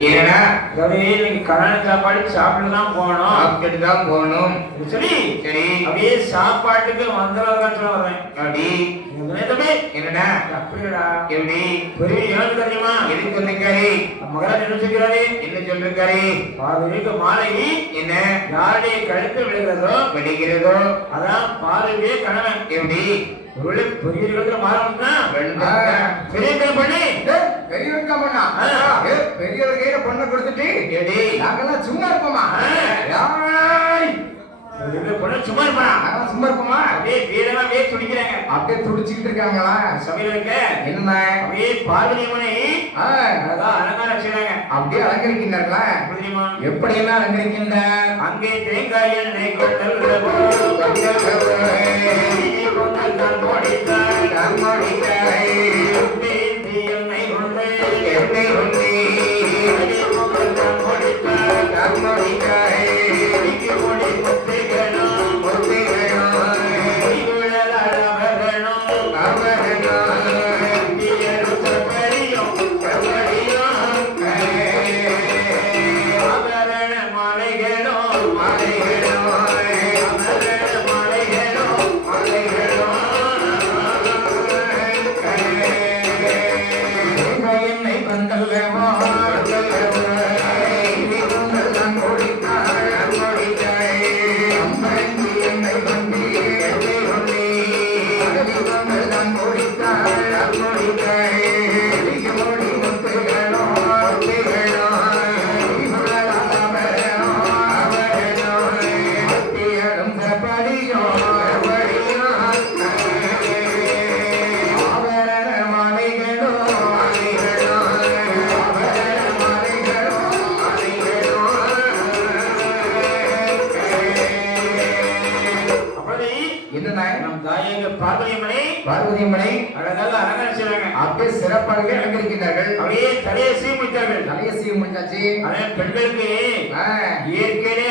ஏன்னா நீங்க கல்யாண சாப்பாடு சாப்பிட்டு தான் போகணும். சாப்பிட்டு தான் போகணும். சரி சரி. அப்படியே சாப்பாட்டுக்கு வந்தவங்க சொல்ல வரேன். அப்படி என்னடா அப்படிடா எப்படி பெரிய ஏழு தெரியுமா? எதுக்கு வந்திருக்காரு மகராஜ் என்ன சொல்கிறாரு? என்ன சொல்லிருக்காரு? பாதுகாப்பு மாலை என்ன யாருடைய கழுத்து விழுகிறதோ அதான் பாதுகே கணவன். எப்படி பெரிய இடத்துல மாறணும்னா பெரிய பண்ணி பெரியவங்க பண்ணா பெரியவர் கையில பொண்ணை கொடுத்துட்டு நாங்கெல்லாம் சும்மா இருப்போமா? பொண்ணு சும்மா இருப்பா? சும்மா இருப்போமா? அப்படியே வீரமா அப்படியே துடிக்கிறாங்க. அப்படியே துடிச்சுக்கிட்டு இருக்காங்களா? சமையல் வைக்க என்ன அப்படியே பார்வதியம்மனை அலங்காரம் செய்றாங்க. அப்படியே அலங்கரிக்கின்றார்களா? எப்படி எல்லாம் அலங்கரிக்கின்றார்? அங்கே தேங்காய் எண்ணெய் கொட்டல் பார்வதியம்மனை அழகாக அலங்காரம் செய்றாங்க. அப்படியே சிறப்பாக அலங்கரிக்கிறார்கள். அப்படியே தலையை சீவிட்டார்கள். தலையை சீவி முடிச்சாச்சு. அதே பெண்களுக்கு இயற்கையிலே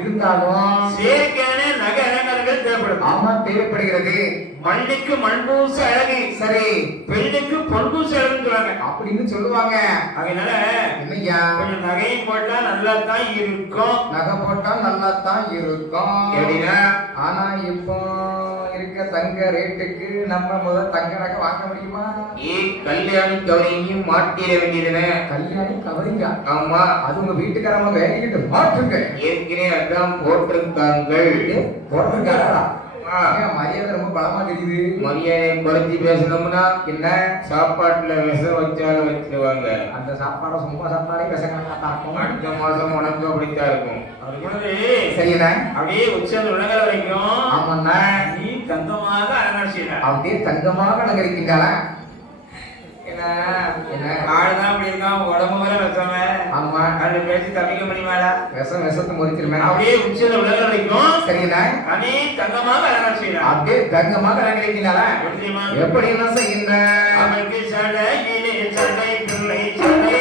இருந்தாலும் செயற்கையான நகை அலங்காரங்கள் தேவைப்படும். ஆமா தேவைப்படுகிறது. மண்ணுக்கு மண்பூசு அழகு சரி, பெண்ணுக்கு பொன்பூசு அழகுன்னு சொல்லுவாங்க. அப்படின்னு சொல்லுவாங்க. அதனால என்னையா கொஞ்சம் நகையும் போட்டா நல்லா தான் இருக்கும். நகை போட்டா நல்லா தான் இருக்கும் அப்படின்னா. ஆனா இப்போ இருக்க தங்க ரேட்டுக்கு நம்ம முதல் தங்க நகை வாங்க முடியுமா? கல்யாணி கவரிங்கையும் மாட்டிட வேண்டியதுன்னு. கல்யாணி கவரிங்க? ஆமா, அது உங்க வீட்டுக்காரமா வேலைக்கிட்டு மாற்றுங்க. ஏற்கனவே அதான் போட்டிருக்காங்களா? மரியாதை ரொம்ப பலமா தெரியுது. மரியாதை குறைச்சி பேசணும்னா என்ன? சாப்பாட்டுல விஷம் வச்சாலும் வச்சிருவாங்க. அந்த சாப்பாடை சும்மா சாப்பிட்டாலே விஷம் அடுத்த மாசம் உனக்கு அப்படித்தான் இருக்கும். சரிண்ணா அப்படியே உச்சம் உலக வரைக்கும். ஆமாண்ணா நீ தங்கமாக அலங்காரம் செய்யற. அப்படியே தங்கமாக அலங்கரிக்கின்றாளா? ஆளுதான் அப்படி இருக்கான், உடம்பு மேல விஷமே. ஆமா, அது பேசி தப்பிக்க முடியுமாடா? விஷத்தை முறிச்சிருமே. அப்படியே உச்சல உலக வரைக்கும். சரிண்ணா நீ தங்கமாக அலங்காரம் செய்யற. அப்படியே தங்கமாக அலங்கரிக்கின்றாளா? எப்படி என்ன செய்கின்ற? அவனுக்கு சடை சடை பிள்ளை சடை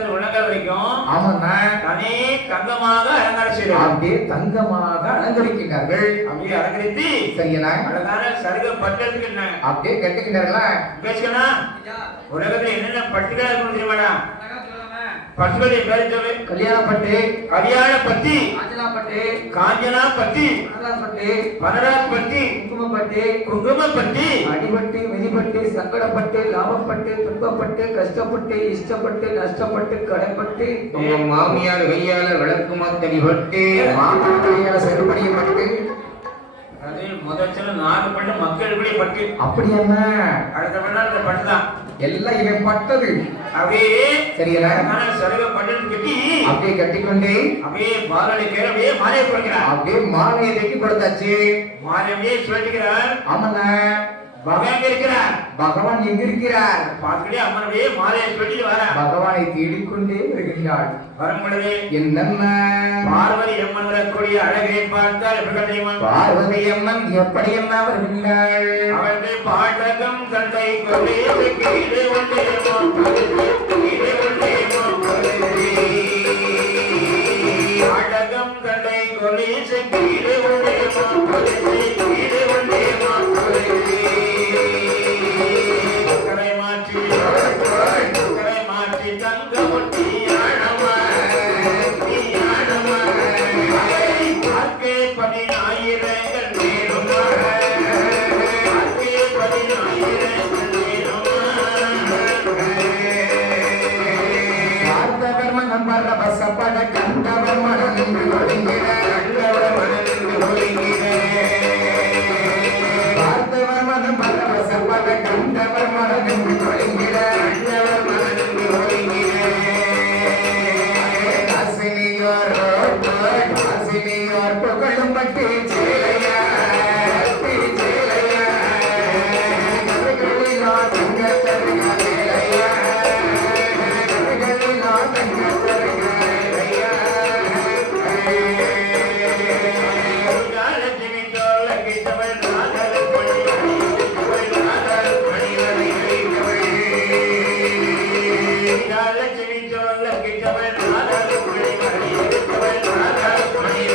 முதல் உலகம் வரைக்கும் ஆமாண்ணா தனி தங்கமாக அலங்காரம் செய்யறாங்க. அப்படியே தங்கமாக அலங்கரிக்கின்றார்கள். அப்படியே அலங்கரித்து சரியண்ணா அழகான சருக பட்டெடுத்துக்கிட்டாங்க. அப்படியே கட்டுக்கின்றார்களா? பேசுனா உலகத்துல என்னென்ன பட்டுகளா இருக்கணும் தெரியுமாடா? பட்டுகளுடைய பேர் சொல்லு. கல்யாணப்பட்டு, கல்யாணப்பட்டி, காஞ்சனாப்பட்டு, காஞ்சனாப்பட்டி, பனராப்பட்டு, பனராப்பட்டி, குங்குமப்பட்டு, குங்குமப்பட்டி, அடிபட்டு, மிதிப்பட்டு, சங்கடப்பட்டு, லாபப்பட்டு, துன்பப்பட்டு, கஷ்டப்பட்டு, இஷ்டப்பட்டு, நஷ்டப்பட்டு, கடைப்பட்டு, உங்க மாமியார் கையால விளக்கு மாத்தடிபட்டு, மாமன் கையால செருப்படியப்பட்டு, அது முதல் சொல்ல 4 பட்டு மக்களுடைய பட்டு. அப்படியாண்ணா? அடுத்த பட்டு அந்த பட்டு தான் எல்லாம் இவன் பட்டது. அப்படியே சரியா? சருக பட்டெடுத்து கட்டி அப்படியே கட்டிக்கொண்டே அப்படியே பாலாளி பேர் அப்படியே மாலையை கொடுக்கிறார். அப்படியே மாலையை கட்டி கொடுத்தாச்சு. மாலை அப்படியே சொல்லிக்கிறார். ஆமாண்ணா. பகவான் இருக்கிறார். பகவான் எங்க இருக்கிறார்? பார்த்துக்கிட்டே அம்மன் அப்படியே மாலையை சொல்லிட்டு வர பகவானை தேடிக்கொண்டே வருகின்றாள். வரும் பொழுது என்னென்ன பார்வதி அம்மன் வரக்கூடிய அழகை பார்த்தால் எப்படி தெரியுமா? பார்வதி அம்மன் எப்படி என்ன வருகின்றாள்? அவர்கள் பாட்டகம் தண்டை கொண்டே கீழே ஒன்றேமோ கீழே ஒன்றேமோ பாட்டகம் தண்டை கொண்டே கீழே ஒன்றேமோ கீழே ஒன்றேமோ கரை மாற்றி தங்க ஒட்டி ஆழமா பதினாயிரங்கள் நேருமா பதினாயிரங்கள் நேருமா பார்த்தவர் மனம் பரவசப்பட கண்டவர் மனம் நின்று ஒடுங்கிட கண்டவர் மனம் நின்று ஒடுங்கிட பார்த்தவர் மனம் பரவசப்பட கண்டவர் மனம் நின்று ஒடுங்கிட கண்டவர் மனம் நின்று ஒடுங்கிட காசினியோர் புகழும் பட்டு சேலையா சேலையா கவிகளிலா தங்க தருகையா கவிகளிலா தங்க தருகையா லட்சுமி தோல கிட்டவள் நாதல் பணி நாதல் பணி லட்சுமி தோல கிட்டவள் நாதல் பணி நாதல் பணி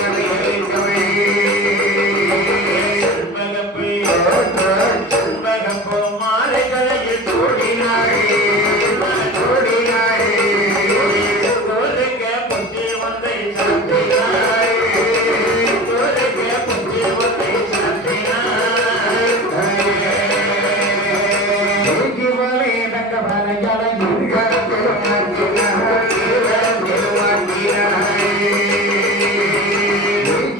செண்பகப்பூ மாலைகளையில் தோடினாயே தோடினாயே தோலுக்க புத்தி வந்தை சாத்தினாய் தோலுக்க புத்தி வந்தை சாத்தினாய் இவளே தங்க வரையல இருகரத்திலும் மாற்றினாள்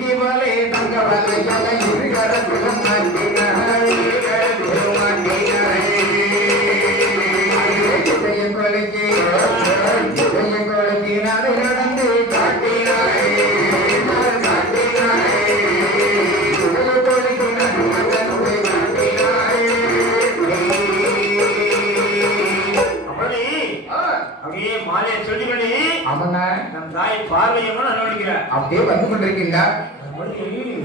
இவளே தங்க வரையல இருகரத்திலும் மாற்றினாள் கொளுத்தி நடை நடந்து காட்டினாய் அப்படி அப்படியே மாலையை சொல்லிக்கொண்டு அவனா நம் தாய் பார்வையம்மன் அனுமதிக்கிறார். அப்படியே வந்து கொண்டிருக்கின்றார்.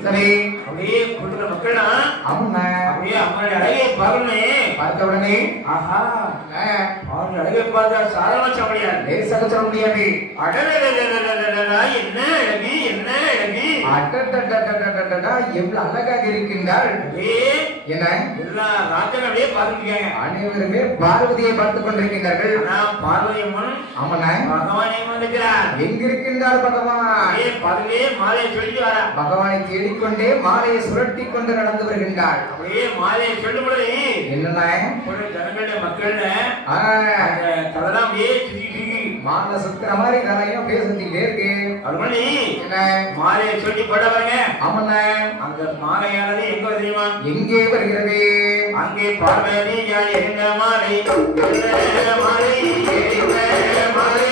சரி அப்படியே கொடுக்குற மக்கள்னா அவனா அப்படியே அம்மனுடைய அழகை பார்க்கணும். பார்த்த உடனே ஆஹா அவனுடைய அழகை பார்த்தா சாதாரண சொல்ல முடியாது. லேசாக சொல்ல முடியாது. அடடடடடடடடடா, என்ன அழகு என்ன அழகு. அடடடடடடடடா, எவ்வளவு அழகாக இருக்கின்றாள். அப்படியே என்ன எல்லா ராஜ்யங்களும் அப்படியே பார்த்துருக்காங்க. அனைவருமே பார்வதியை பார்த்துக் கொண்டிருக்கின்றார்கள். ஆனா பார்வதி அம்மன் ஆமனா பகவான் எங்க வந்திருக்கிறார்? எங்க இருக்கின்றார் பகவான்? அப்படியே பார்வையே மாலையை சொல்லிட்டு வரா. பகவானை தேடிக்கொண்டே மாலையை சுரட்டி கொண்டு நடந்து வருகின்றாள். அப்படியே மாலையை சொல்லும் பொழுது என்னன்னா ஒரு ஜனங்களுடைய மக்கள்ல ஆ, அந்த தலைதான் அப்படியே சுத்திட்டு இருக்கு. மாலை சுத்துற மாதிரி கரையும் அப்படியே சுத்திட்டே இருக்கு. அது மாதிரி என்ன மாலையை சொல்லி போட பாருங்க. ஆமண்ணா அந்த மாலையானது எங்க வருது தெரியுமா? எங்கே வருகிறது? அங்கே பார்வதி எங்க மாலை என்ன மாலை என்ன மாலை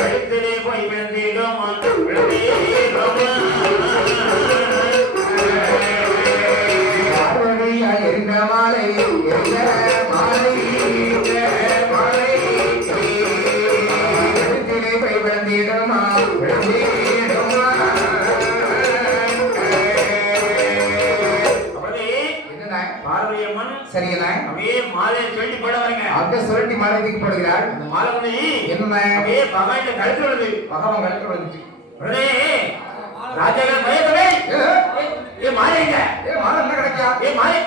கழுத்திலே போய் விழுந்தேனோமா விழுந்தேனோமா பார்வதியா எங்க மாலை எங்க மாலை எங்க மாலை கழுத்திலே போய் விழுந்திடுமா விழுந்திடுமா. அப்படியே என்னண்ணா பார்வதியம்மன் சரியண்ணா. அப்படியே மாலையை சுழட்டி போட வரீங்க. அப்படியே சுழட்டி மாலை தூக்கி போடுகிறார். அந்த மாலை வந்து என்னண்ணா அப்படியே பகவான் கழுத்து விழுது. பகவான் கழுத்து விழுந்துச்சு. உடனே ராஜாக்கள் பயப்படவே ஏ மாலை எங்க? ஏ மாலை என்ன கிடைக்கா? ஏ மாலை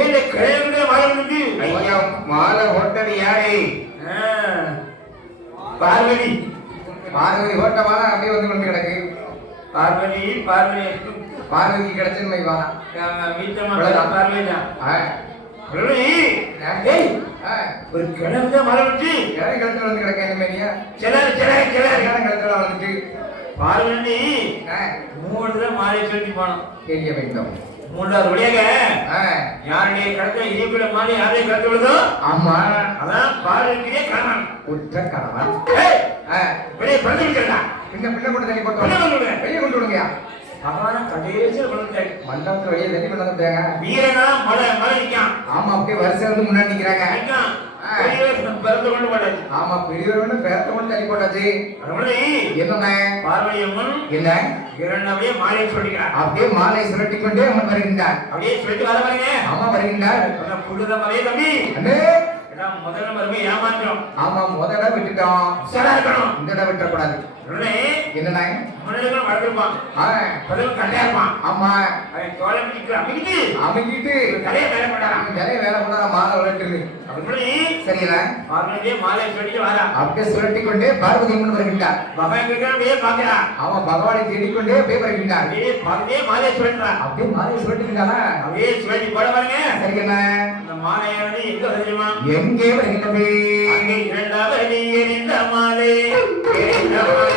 ஏழு கிழமைக்கு மாலை விழுந்து. ஐயா மாலை ஓட்டது யாரு? பார்வதி. பார்வதி ஓட்ட மாலை அப்படியே வந்து கிடக்கு. பார்வதி பார்வதி பார்வதி கிடைச்சது வானா வீட்டமா பார்வதி தான். ஒரு கிழமை மழை விட்டு கிழக்கு வந்து கிடக்க இந்த மாதிரியா கிளறு கிளறு கிளறு கிழக்கு வந்துட்டு பார்வதி 3 தடவை மாலை சொல்லி போனோம். தெரிய வேண்டும். 3வது வழியாக யாருடைய கடத்த இதேபோல மாலை யாரைய கடத்த விடுதோ ஆமா அதான் பார்வதியே கணவன் உற்ற கணவன். வெளியே படுத்து விட்டுடா. பின்ன பின்ன கொண்டு தண்ணி போட்டு வெளியே கொண்டு விடுங்கயா. பகவான கடைசியில் கொண்டு மண்டபத்துல வெளியே தண்ணி கொண்டு வந்துட்டாங்க. வீரனா மலை மலை நிற்கான். ஆமா அப்படியே வரிசை வந்து முன்னாடி நிக்கிறாங்க. பிறந்து கொண்டு போட்டாச்சு. ஆமா பெரியவர் ஒண்ணு பேரத்தை கொண்டு தண்ணி போட்டாச்சு. என்ன பார்வதி அம்மன் என்ன இரண்டாவே மாலை சொல்லிக்கிறார். அப்படியே மாலை சுரட்டி கொண்டே அம்மன் வருகின்றார். அப்படியே சொல்லிட்டு வர வரீங்க. ஆமா வருகின்றார். புடுத மலை தம்பி அண்ணே முதல்ல மறுபடியும் ஏமாற்றோம். ஆமா முதல்ல விட்டுட்டோம். உஷாரா இருக்கணும். இந்த இடம் விட்டுறக்கூடாது. என்னண்ணா முன்னாடி வளர்ந்துருப்பான். பதில் கல்லையா இருப்பான். ஆமா அவன் தோலை அமைக்கிட்டு அமைக்கிட்டு கலையை வேலை பண்ணாராம். கலையை வேலை பண்ணாரா மாலை விளட்டுன்னு. சரிங்களா பார்வதியே மாலை சொல்லிட்டு வாரா. அப்படியே சுரட்டி கொண்டே பார்வதி அம்மன் வருகின்றார். பகவான் பாக்குறா. ஆமா பகவானை தேடிக்கொண்டே போய் வருகின்றார். அப்படியே மாலையை சொல்றா. அப்படியே மாலையை சுரட்டிக்கிட்டாரா? அப்படியே சுரட்டி போட பாருங்க. சரிங்கண்ணா அந்த மாலையானது எங்க வருமா? எங்கே வருகின்றது? அங்கே இரண்டாவது எரிந்த மாலை எரிந்த மாலை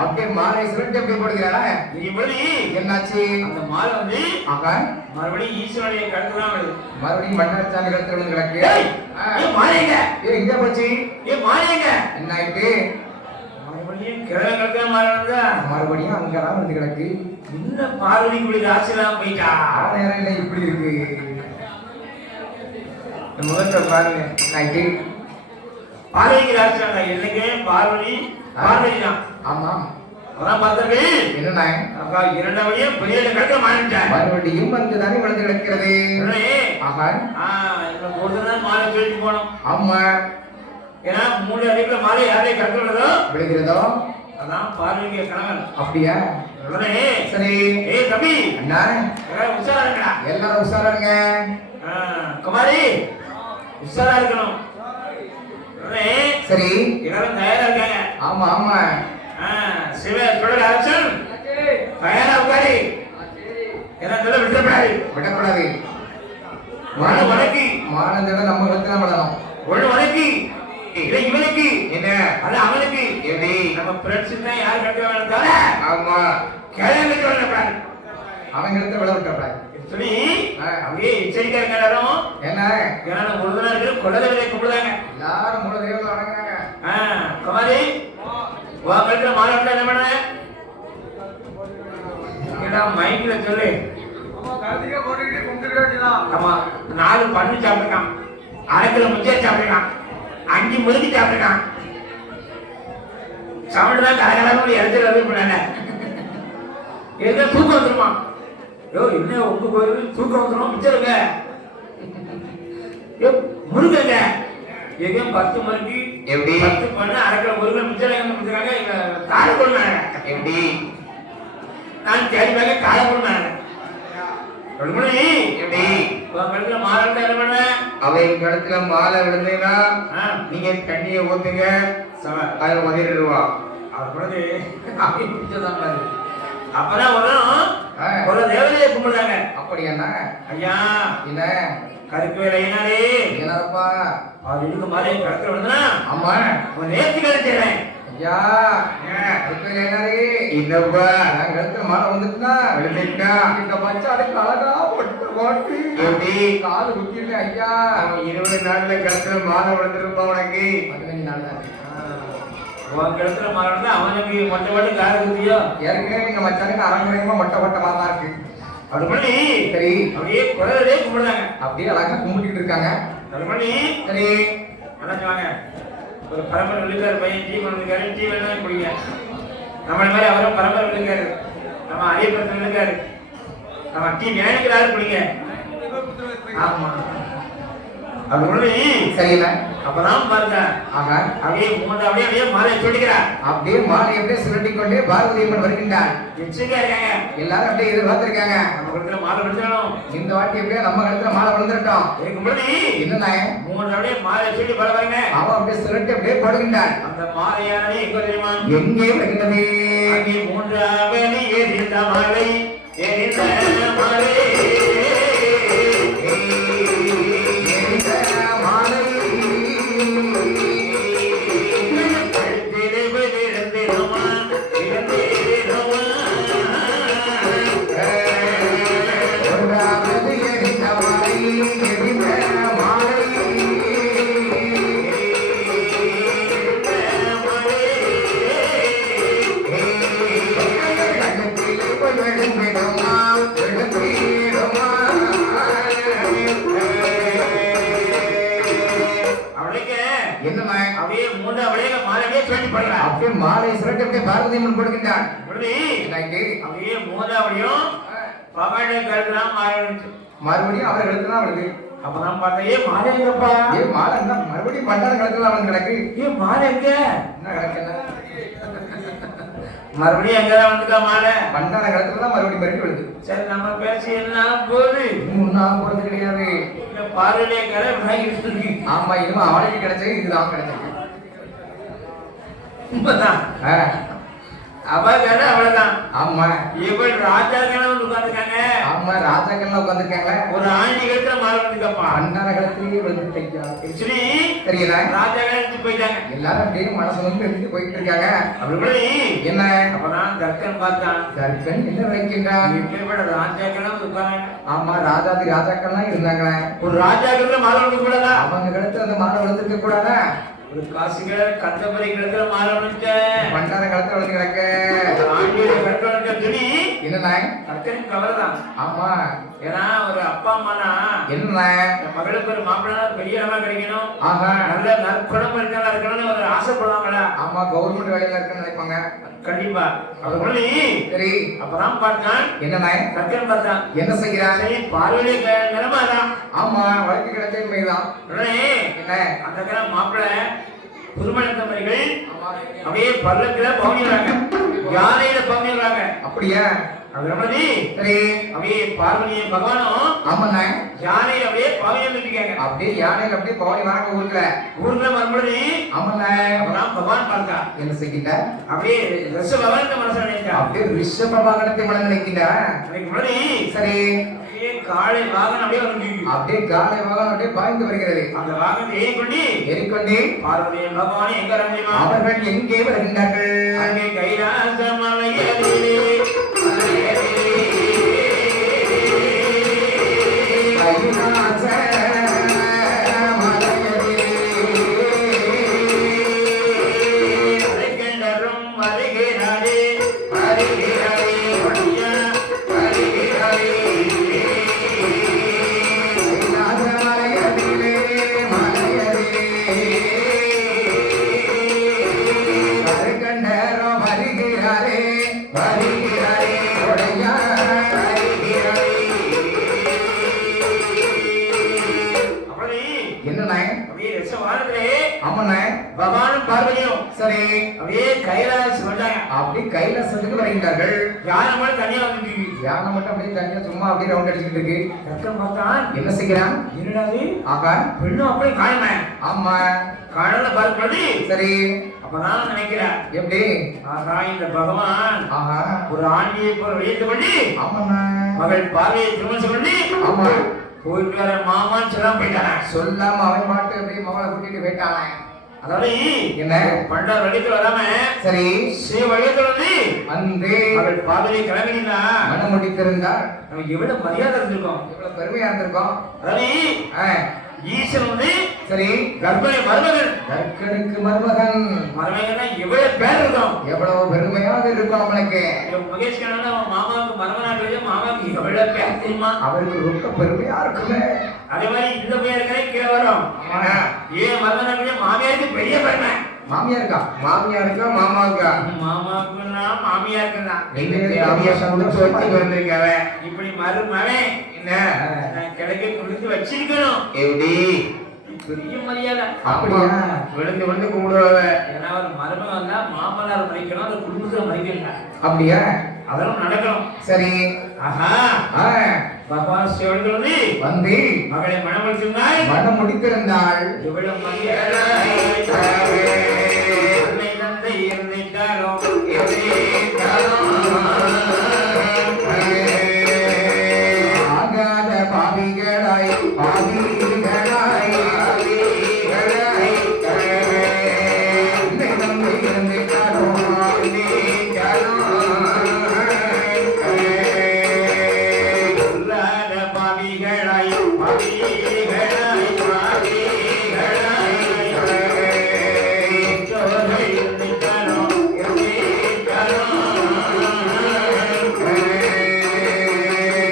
அப்படியே மாலை சுரட்டி அப்படியே போடுகிறாரா? என்னாச்சு? அந்த மாலை வந்து மறுபடியும் ஈஸ்வரனுடைய கழுத்து தான் வருது. மறுபடியும் மன்னார்சாமி கழுத்து விழுந்து கிடக்கு. எங்க போச்சு? என்ன ஆயிட்டு? மறுபடியும் கிழமை கழுத்து மாலை வந்தா மறுபடியும் அங்கதான் வந்து கிடக்கு. இந்த பார்வதி குடி ராசிலாம் போயிட்டா. நேரம் இல்லை இப்படி இருக்கு. முதல்ல பாருங்க ஆயிட்டு பார்வதி ராசிலாங்க என்னைக்கே பார்வதி பார்வதி தான். ஆமா அதான் பார்த்தது என்னண்ணா அக்கா இரண்டாவதையும் பெரிய கழுத்த மாறிட்டார். மறுபடியும் வந்து தானே வளர்ந்து கிடக்கிறது. ஆமா இன்னும் ஒரு நாள் மாலை சொல்லிட்டு போனோம். ஆமா ஏன்னா 3 அடிக்குள்ள மாலை யாரைய கழுத்து விழுகிறதோ அதான் பார்வதிய கணவன். அப்படியா? சரி தம்பி அண்ணா உஷாரா இருக்கா? எல்லாரும் உஷாரா இருங்க. குமாரி உஷாரா இருக்கணும். சரி எல்லாரும் தயாரா இருக்காங்க. ஆமா ஆமா சிவ தொடர் அரசன் தயாரா உட்காரி என்ன சொல்ல விடக்கூடாது. மாலை வணக்கி மானந்தோட நம்ம கழுத்து தான் விடணும். ஒண்ணு வணக்கி இல்லை இவனுக்கு என்ன அது அவனுக்கு எப்படி நம்ம பிரச்சனை தான் யாரு கட்டுவாங்க. ஆமா கேள்வி விடக்கூடாது. அவன் கழுத்தை விட விட்டப்படாது சொல்லி அப்படியே எச்சரிக்கை இருக்காரும். என்ன ஏன்னா முருகனாருக்கு குலதெய்வத்தை கும்பிடுறாங்க. எல்லாரும் குலதெய்வம் வணங்குறாங்க. குமாரி உன் கழுத்துல மாலை விட்டா என்ன பண்ண? மைக்ல சொல்லு. ஆமா 4 பண்ணு சாப்பிட்டுருக்கான், 1/2 கிலோ முச்சை சாப்பிட்டுருக்கான், 5 முறுக்கி சாப்பிட்டுருக்கான். சாப்பிட்டுதான் கலகலன்னு இடத்துல பண்ணல. எங்க தூக்கம் வந்துருமா? யோ என்ன உங்க கோயில் தூக்கம் வந்துடும் மிச்சருங்க முருகங்க எங்க 10 மணிக்கு எப்படி 10 பண்ண 1/2 கிலோ முருகன் மிச்சம் கொடுத்துருக்காங்க. இங்க காலை கொள்ளாங்க எப்படி நான் தேடிப்பாங்க காலை கொள்ளாங்க. எப்படி கழுத்துல மாலை என்ன பண்ண? அவை கழுத்துல மாலை விழுந்தீங்கன்னா நீங்க தண்ணியை ஊத்துங்க, அதுல உதறிடுவா. அவர் கூடது அப்பதான் வரும் ஒரு தேவதையை கும்பிடுறாங்க. அப்படியாண்ணா? ஐயா என்ன கருப்பு வேலையினாலே என்னப்பா அவர் இருக்கு மாதிரி கழுத்துல விழுந்தா ஆமா நேர்த்தி கழிச்சிடுறேன். ஐயா என்னது என்னப்பா நான் கழுத்துல மாலை வந்துட்டுனா விழுந்துட்டா இந்த பச்சை அதுக்கு அழகா பொட்டு போட்டு எப்படி காது குத்திருக்கேன் ஐயா. 20 நாள்ல கழுத்துல மாலை விழுந்துருப்பா உனக்கு 15 நாள் தான் உன் கழுத்துல மாறணும் அவனுக்கு மொட்டை மொட்டை காது குத்தியோ ஏற்கனவே நீங்க மச்சானுக்கு அரங்கரங்கமா மொட்டை மொட்டமா தான் இருக்கு. அது பண்ணி சரி அப்படியே குழந்தையே கும்பிடுறாங்க. அப்படியே அழகா கும்பிட்டுட்டு இருக்காங்க. அது பண்ணி சரி நினைச்சுவாங்க ஒரு பரம்பரை விழுக்காரு பையன் டீ கொண்டிருக்காரு, டீ வேணும் குடிங்க. நம்மள மாதிரி அவரும் பரம்பரை விழுக்காரு, நம்ம அரியப்பட்ட விழுக்காரு, நம்ம டீ வேணுங்கிறாரு குடிங்க. ஆமா அது பண்ணி சரியில்லை. அப்பதான் பாருங்க ஆக அப்படியே மூன்றாவதே அப்படியே மாலை சொல்லிக்கிறார். அப்படியே மாலை அப்படியே சுருட்டி கொண்டே பார்வதி அம்மன் வருகின்றார். எச்சரிக்கையா இருக்காங்க. எல்லாரும் அப்படியே எதிர்பார்த்திருக்காங்க. நம்ம கழுத்துல மாலை விழுந்துடணும். இந்த வாட்டி எப்படியா நம்ம கழுத்துல மாலை விழுந்துட்டோம். இதுக்கு முன்னாடி என்னண்ணே மூன்றாவதே மாலை சொல்லி பாருங்க. அவன் அப்படியே சுருட்டி அப்படியே போடுகின்றான். அந்த மாலையானே எங்க தெரியுமா? எங்கே வருகின்றது? அங்கே மூன்றாவதே எரிந்த மாலை, எரிந்த மாலை அப்படியே மாலை சுரட்டி அப்படியே பார்வதி அம்மன் கொடுக்கின்றான். அப்படியே மூதாவடியும் பகவான கருதுலாம் மாறிடுச்சு. மறுபடியும் அவர் கழுத்துலாம் அவளுக்கு. அப்பதான் பார்த்தா ஏன் மாலை எங்கப்பா? ஏன் மாலை என்ன மறுபடியும் பண்டார கழுத்துல அவனுக்கு கிடக்கு. ஏன் மாலை எங்க? என்ன கிடக்கு என்ன? மறுபடியும் எங்கதான் வந்துட்டா மாலை? பண்டார கழுத்துல தான் மறுபடியும் மறுபடியும் விழுது. சரி நம்ம பேசி என்ன போகுது? முன்னாள் போறது கிடையாது. இந்த பார்வையிலே கடை வாங்கிட்டு இருக்கு. ஆமா இனிமே அவளுக்கு கிடைச்சது இதுதான் கிடைச்சது. உண்மைதான். அவ கடை அவ்வளவுதான். ஆமா இவள் ராஜா கடை வந்து உட்காந்துருக்காங்க. ஆமா ராஜாக்கள்லாம் உட்காந்துருக்காங்க. ஒரு ஆண்டி கழுத்துல மாலை வந்துக்கப்பா. பண்டார கழுத்துலயே விழுந்துட்டீங்க. ஆக்சுவலி தெரியல ராஜா கடை போயிட்டாங்க. எல்லாரும் அப்படியே மனசு வந்து எடுத்து போயிட்டு இருக்காங்க. அப்படி என்ன அப்பதான் தர்க்கன் பார்த்தான். தர்க்கன் என்ன நினைக்கின்றான்? இப்பேற்பட்ட ராஜாக்கள் வந்து உட்காராங்க. ஆமா ராஜாதி ராஜாக்கள்லாம் இருந்தாங்க. ஒரு ராஜாக்கள் மாலை வந்து கூடாதா? அவங்க கழுத்துல அந்த மாலை விழுந்துருக்க கூடாதா? ஒரு காசுகள் கந்தபரி கிடத்துல மாலை விழுந்துச்ச. பண்டார கழுத்துல விழுந்து கிடக்க. ஆண்டியோட கற்க துணி என்ன தர்க்கனுக்கு கவலைதான். ஆமா ஏன்னா ஒரு அப்பா அம்மானா என்ன மகளுக்கு ஒரு மாப்பிள்ளை பெரிய இடமா கிடைக்கணும், ஆஹா நல்ல நற்குணம் இருக்கணும்னு ஒரு ஆசைப்படுவாங்களா? ஆமா கவர்மெண்ட் வேலையில இருக்குன்னு நினைப்பாங்க. கண்டிப்பா. அது சொல்லி சரி அப்பதான் பார்த்தான். என்ன தர்க்கன் பார்த்தான். என்ன செய்கிறான்? பார்வையிலே நிலமாதான். ஆமா வழக்கு கிடைச்ச உண்மைதான். என்ன அந்த மாப்பிள்ளை புதுமணத்தமரிகள் அப்படியே பல்லக்கில பவுனிடுறாங்க, யானையில பவுனிடுறாங்க. அப்படியா? அது மாதிரி சரி அப்படியே பார்வதியும் பகவானும் ஆமாண்ணா யானையில அப்படியே பவுனிட்டு இருக்காங்க. அப்படியே யானையில அப்படியே பவுனி வராங்க ஊர்ல மறுபடி ஆமாண்ணா அப்பதான் பகவான் பார்த்தா. என்ன செய்கிட்ட? அப்படியே ரிஷப வாகனத்தை மனசு நினைச்சா. அப்படியே ரிஷப வாகனத்தை மனசு நினைக்கின்ற. அதுக்கு முன்னாடி சரி அப்படியே காளை வாகனம் அப்படியே வந்து அப்படியே காளை வாகனம் அப்படியே பாய்ந்து வருகிறது. அந்த வாகனத்தை ஏறிக்கொண்டு பார்வதியும் பகவான் எங்க ரஞ்சிமா அவர்கள் எங்கே வருகின்றார்கள்? அங்கே கைலாச மலையிலே பகவானும் பார்வதியும் சரி அப்படியே கைலாசம் வந்தாங்க. அப்படி கைலாசத்துக்கு வருகின்றார்கள். யானை மட்டும் தனியா வந்து யானை மட்டும் அப்படியே தனியா சும்மா அப்படியே ரவுண்ட் அடிச்சுட்டு இருக்கு. தர்க்கம் பார்த்தான். என்ன செய்கிறான்? என்னடாது ஆகா பெண்ணும் அப்படியே காயமே. ஆமா காணல பார்ப்பது சரி. அப்பதான் நினைக்கிறேன் எப்படி ஆகா இந்த பகவான் ஆஹா ஒரு ஆண்டியை போல் வைத்து பண்ணி ஆமா மகள் பார்வையை திருமணம் பண்ணி ஆமா போயிட்டு வர மாமான்னு சொல்லாம போயிட்டானே. சொல்லாம அவன் பாட்டு அப்படியே மகளை கூட்டிட்டு போயிட்டானே. அதாவது என்ன பண்டார் வழிக்கு வராம சரி ஸ்ரீ வழியத்துல வந்து அவள் பாதையை கிளம்பினா மனம் முடித்திருந்தால் நமக்கு எவ்வளவு மரியாதை இருந்திருக்கும், எவ்வளவு பெருமையா இருந்திருக்கும். அதாவது ஈசன் வந்து சரி கர்ப்பனை மருமகன், கற்கனுக்கு மருமகன் மருமகன்னா எவ்வளவு பேர் இருக்கும், எவ்வளவு பெருமையாக இருக்கும் அவனுக்கு. மகேஷ் கண்ணன் அவன் மாமாவுக்கு மருமனாட்டு மாமாவுக்கு எவ்வளவு பேர் தெரியுமா, அவருக்கு ரொம்ப பெருமையா இருக்குமே. அதே மாதிரி இந்த பேருக்கே கீழே வரும். ஏன் மருமனாட்டு மாமியாருக்கு பெரிய பெருமை. மாமியாருக்கா மாமியாருக்கா மாமாவுக்கா மாமாவுக்குன்னா மாமியாருக்குன்னா வந்திருக்காவ. இப்படி மருமகன் என்ன கிழக்கு குளித்து வச்சிருக்கணும், எப்படி பெரிய மரியாதை. அப்படியா விழுந்து விழுந்து கும்பிடுவாங்க. ஏன்னா ஒரு மருமகன் வந்தா மாமனார் மதிக்கணும், அந்த குடும்பத்தை மதிக்கணும், அப்படியா அதெல்லாம் நடக்கணும். சரி ஆஹா பகவான் சிவன் வந்து மகளை மனமளித்திருந்தாய், மனம் முடித்திருந்தாள். இவ்வளவு மரியாதை அன்னை தந்தை இருந்திட்டாலும் ஆகாத பாவிகளாய் பாவிகளாய் இருந்திட்டாலும் சொல்லாத பாவிகளாய் பாவிகளாய் பாவிகளாய் சோலை இருந்திட்டாலும்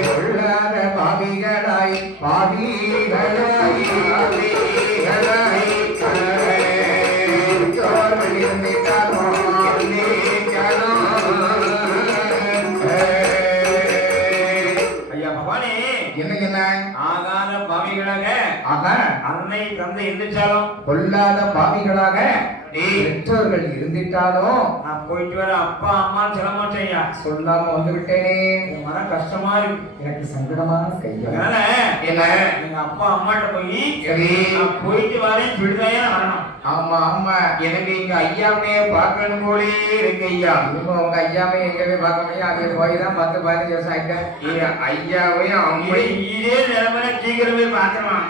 கொள்ளாத பாவிகளாய் பாவிகளாய் ஐயா பகவானே, என்ன என்ன ஆகாத பாவிகளாக ஆக அன்னை தந்தை எந்திரிச்சாலும் கொல்லாத பாவிகளாக பெற்றோர்கள் இருந்திட்டாலும் நான் போயிட்டு வர அப்பா அம்மான்னு சொல்ல மாட்டேன் ஐயா. சொல்லாம வந்து விட்டேனே. என் மனம் கஷ்டமா இருக்கு, எனக்கு சங்கடமான கைகள். அதனால என்ன எங்க அப்பா அம்மாட்ட போய் சரி நான் போயிட்டு வரேன் சொல்லிதான் வரணும். ஆமா ஆமா எனக்கு இங்க ஐயாமைய பார்க்கணும் போலே இருக்கு ஐயா. இன்னும் உங்க ஐயாமே எங்கவே பார்க்க முடியும். அது போய் தான் 10-15 வருஷம் ஆயிட்டேன். ஐயாவையும் அம்மையும் இதே நிலைமை சீக்கிரமே பாத்துருவான்,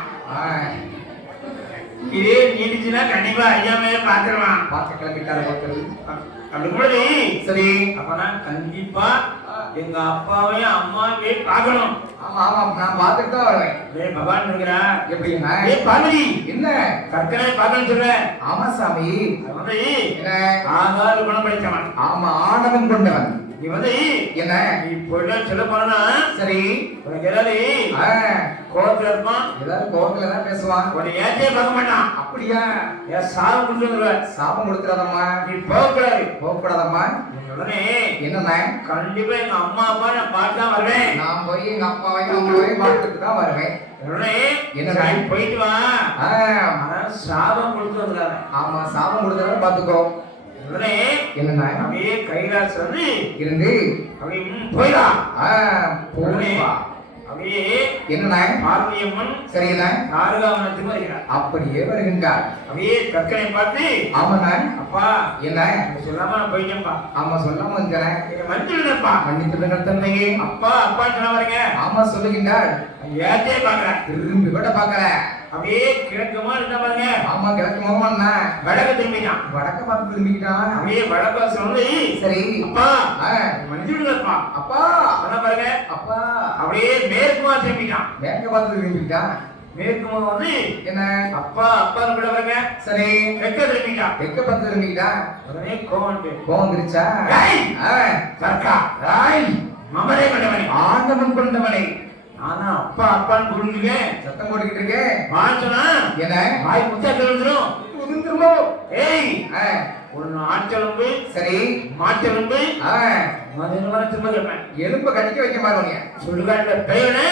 இதே நீடிச்சுன்னா கண்டிப்பா ஐயாமே பாத்துருவான். பார்த்து கிளம்பிட்டாரு ஒருத்தர். அப்படி கூட சரி அப்பனா கண்டிப்பா எங்க அப்பாவையும் அம்மாவையும் பார்க்கணும். ஆமா ஆமா நான் பார்த்துட்டு தான் வருவேன். பகவான் இருக்கிறா எப்படின்னா பார்வதி என்ன கற்கனை பார்க்கணும் சொல்ற. ஆமா சாமி அது வந்து என்ன ஆகாத குணம் படைத்தவன், ஆமா ஆணவம் கொண்டவன். நீ வந்து என்ன நீ போயிட்டு சொல்ல போனா சரி உனக்கு ஏதாவது கோபத்துல இருப்பான், ஏதாவது கோபத்துல தான் பேசுவான். உன்னை ஏற்றே பார்க்க மாட்டான். அப்படியா ஏன் சாபம் கொடுத்துருவ, சாபம் கொடுத்துறாதம்மா. நீ போகக்கூடாது. போகக்கூடாதம்மா. உடனே என்னண்ணா கண்டிப்பா எங்க அம்மா அப்பா நான் பார்த்து தான் வருவேன். நான் போய் எங்க அப்பாவையும் அம்மாவையும் பார்த்துட்டு தான் வருவேன். உடனே என்ன சரி, போயிட்டு வா. ஆனா சாபம் கொடுத்து வந்துடாத. ஆமா சாபம் கொடுத்தா பாத்துக்கோ. உடனே என்னண்ணா அப்படியே கைலாசம் வந்து இருந்து அப்படியே போயிடா. போவா அப்படியே என்னண்ணா பார்வதி அம்மன் சரிண்ணா நாரகாவனத்துக்கு வருகிறார். அப்படியே வருகின்றார். அப்படியே கற்கனை பார்த்து ஆமாண்ணா அப்பா என்ன சொல்லாம நான் போயிட்டேன்ப்பா, ஆமா சொல்லாம வந்துறேன். மன்னிச்சுடுங்கப்பா. மன்னித்துடுங்க தந்தையே. அப்பா அப்பான்னு சொன்ன பாருங்க. ஆமா சொல்லுகின்றார். ஏத்தே பாக்குறேன், திரும்பி கூட பாக்கல. அப்படியே கிழக்குமா இருந்தா பாருங்க. ஆமா கிழக்கு முகமண்ணா வடக்கு திரும்பிட்டான். வடக்க பார்த்து திரும்பிக்கிட்டான். அப்படியே வடக்கு வந்து சரி அப்பா மன்னிச்சுடுங்கப்பா அப்பா சொன்ன பாருங்க. அப்பா அப்படியே மேற்குமா திரும்பிட்டான். மேற்க பார்த்து திரும்பிக்கிட்டான். மேற்கு முகம் வந்து என்ன அப்பா அப்பான்னு கூட பாருங்க. சரி தெற்க திரும்பிட்டான். தெற்க பார்த்து திரும்பிக்கிட்டான். உடனே கோவம் வந்துருச்சா சர்க்கா மமரே கொண்டவனே ஆண்டவன் கொண்டவனை ஆனா அப்பா அப்பான்னு புரிஞ்சுக்கேன் சத்தம் போட்டுக்கிட்டு இருக்கேன். வாசனா என்ன வாய் முத்தா தெரிஞ்சிடும். உதிர்ந்துருமோ? ஏய் ஒன்னு ஆட்செலும்பு சரி மாட்டெலும்பு திரும்ப கேட்பேன். எலும்ப கடிக்க வைக்க மாட்டோம். சுடுகாட்டுல பெயனே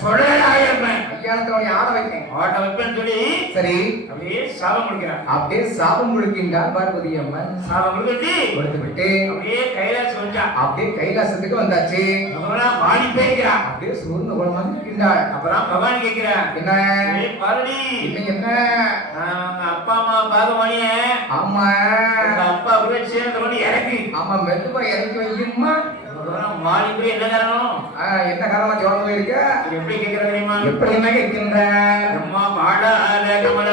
சொல்லடா இருப்பேன். கல்யாணத்தை ஆட வைப்பேன் ஆட்ட வைப்பேன்னு சொல்லி சரி அப்படியே சாபம் கொடுக்கிறான். அப்படியே சாபம் கொடுக்கின்றார் பார்வதி அம்மன். சாபம் கொடுத்துட்டு கொடுத்து விட்டு அப்படியே கைலாசம் வந்தா. அப்படியே கைலாசத்துக்கு வந்தாச்சு. அப்புறம் பாடி பேய்க்கிறான். அப்படியே சூர்ண குளமாக இருக்கின்றாள். அப்புறம் பகவான் கேட்கிறான், என்ன பாரதி இன்னைக்கு என்ன அவங்க அப்பா அம்மா பாகவானிய ஆமா அப்பா கூட சேர்ந்து பண்ணி இறக்கு. ஆமா மெதுவா இறக்கி வைக்கணுமா? மாறி போய் என்ன காரணம், என்ன காரணமா ஜோரம் போயிருக்க? எப்படி கேட்கிற தெரியுமா? எப்படி என்ன கேட்கின்ற? அம்மா பாடாத கமல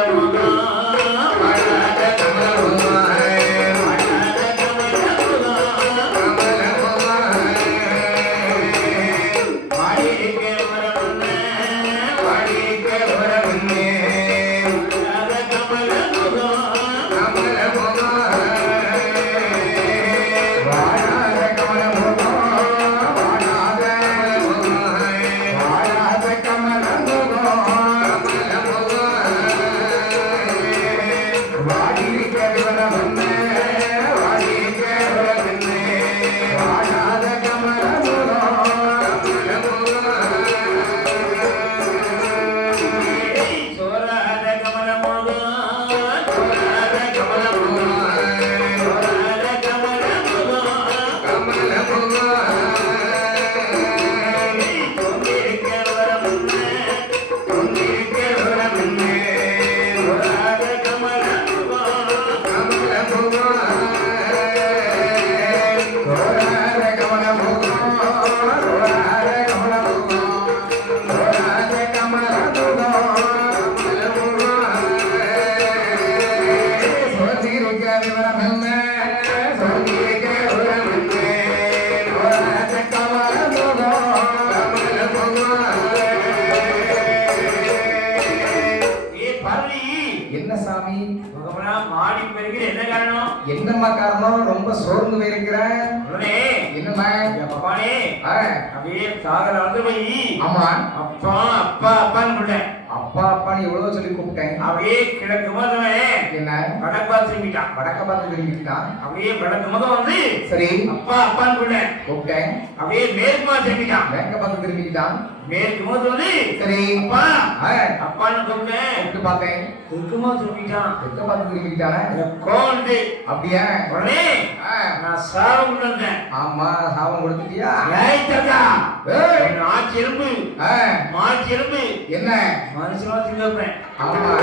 ரொம்ப சோர்ந்து போயிருக்கிறேன். உடனே என்னம்மா? என் பகவானே ஆ, அப்படியே சாகர வந்து போய் ஆமா. அப்பா அப்பா அப்பான்னு கூப்பிட்டேன். அப்பா அப்பான்னு எவ்வளவு சொல்லி கூப்பிட்டேன். அப்படியே கிழக்கு முகத்தவன் என்ன? வடக்கா திரும்பிட்டான். வடக்க பார்த்து திரும்பிட்டான். அப்படியே வடக்கு முகம் வந்து சரி, அப்பா அப்பான்னு கூப்பிட்டேன். கூப்பிட்டேன். அப்படியே மேற்கு திரும்பிட்டான். மேற்க பார்த்து திரும்பிட்டான். மேற்கு முகத்து வந்து சரி, அப்பா ஆ, அப்பான்னு கூப்பிட்டேன். கூப்பிட்டு பார்த்தேன். தெற்கு முகம் திரும்பிட்டான். தெற்க பார்த்து திரும்பிட்டானே. எனக்கு கோவம் வந்து அப்படியா? உடனே ஆ, நான் சாபம் கொண்டு வந்தேன். ஆமா, சாபம் கொடுத்துட்டியா? ஏய் தக்கா, ஏய், உன் ஆட்சி எலும்பு ஆ, மாட்சி எலும்பு என்ன? மனுஷனா திங்கப்பேன். ஆமா,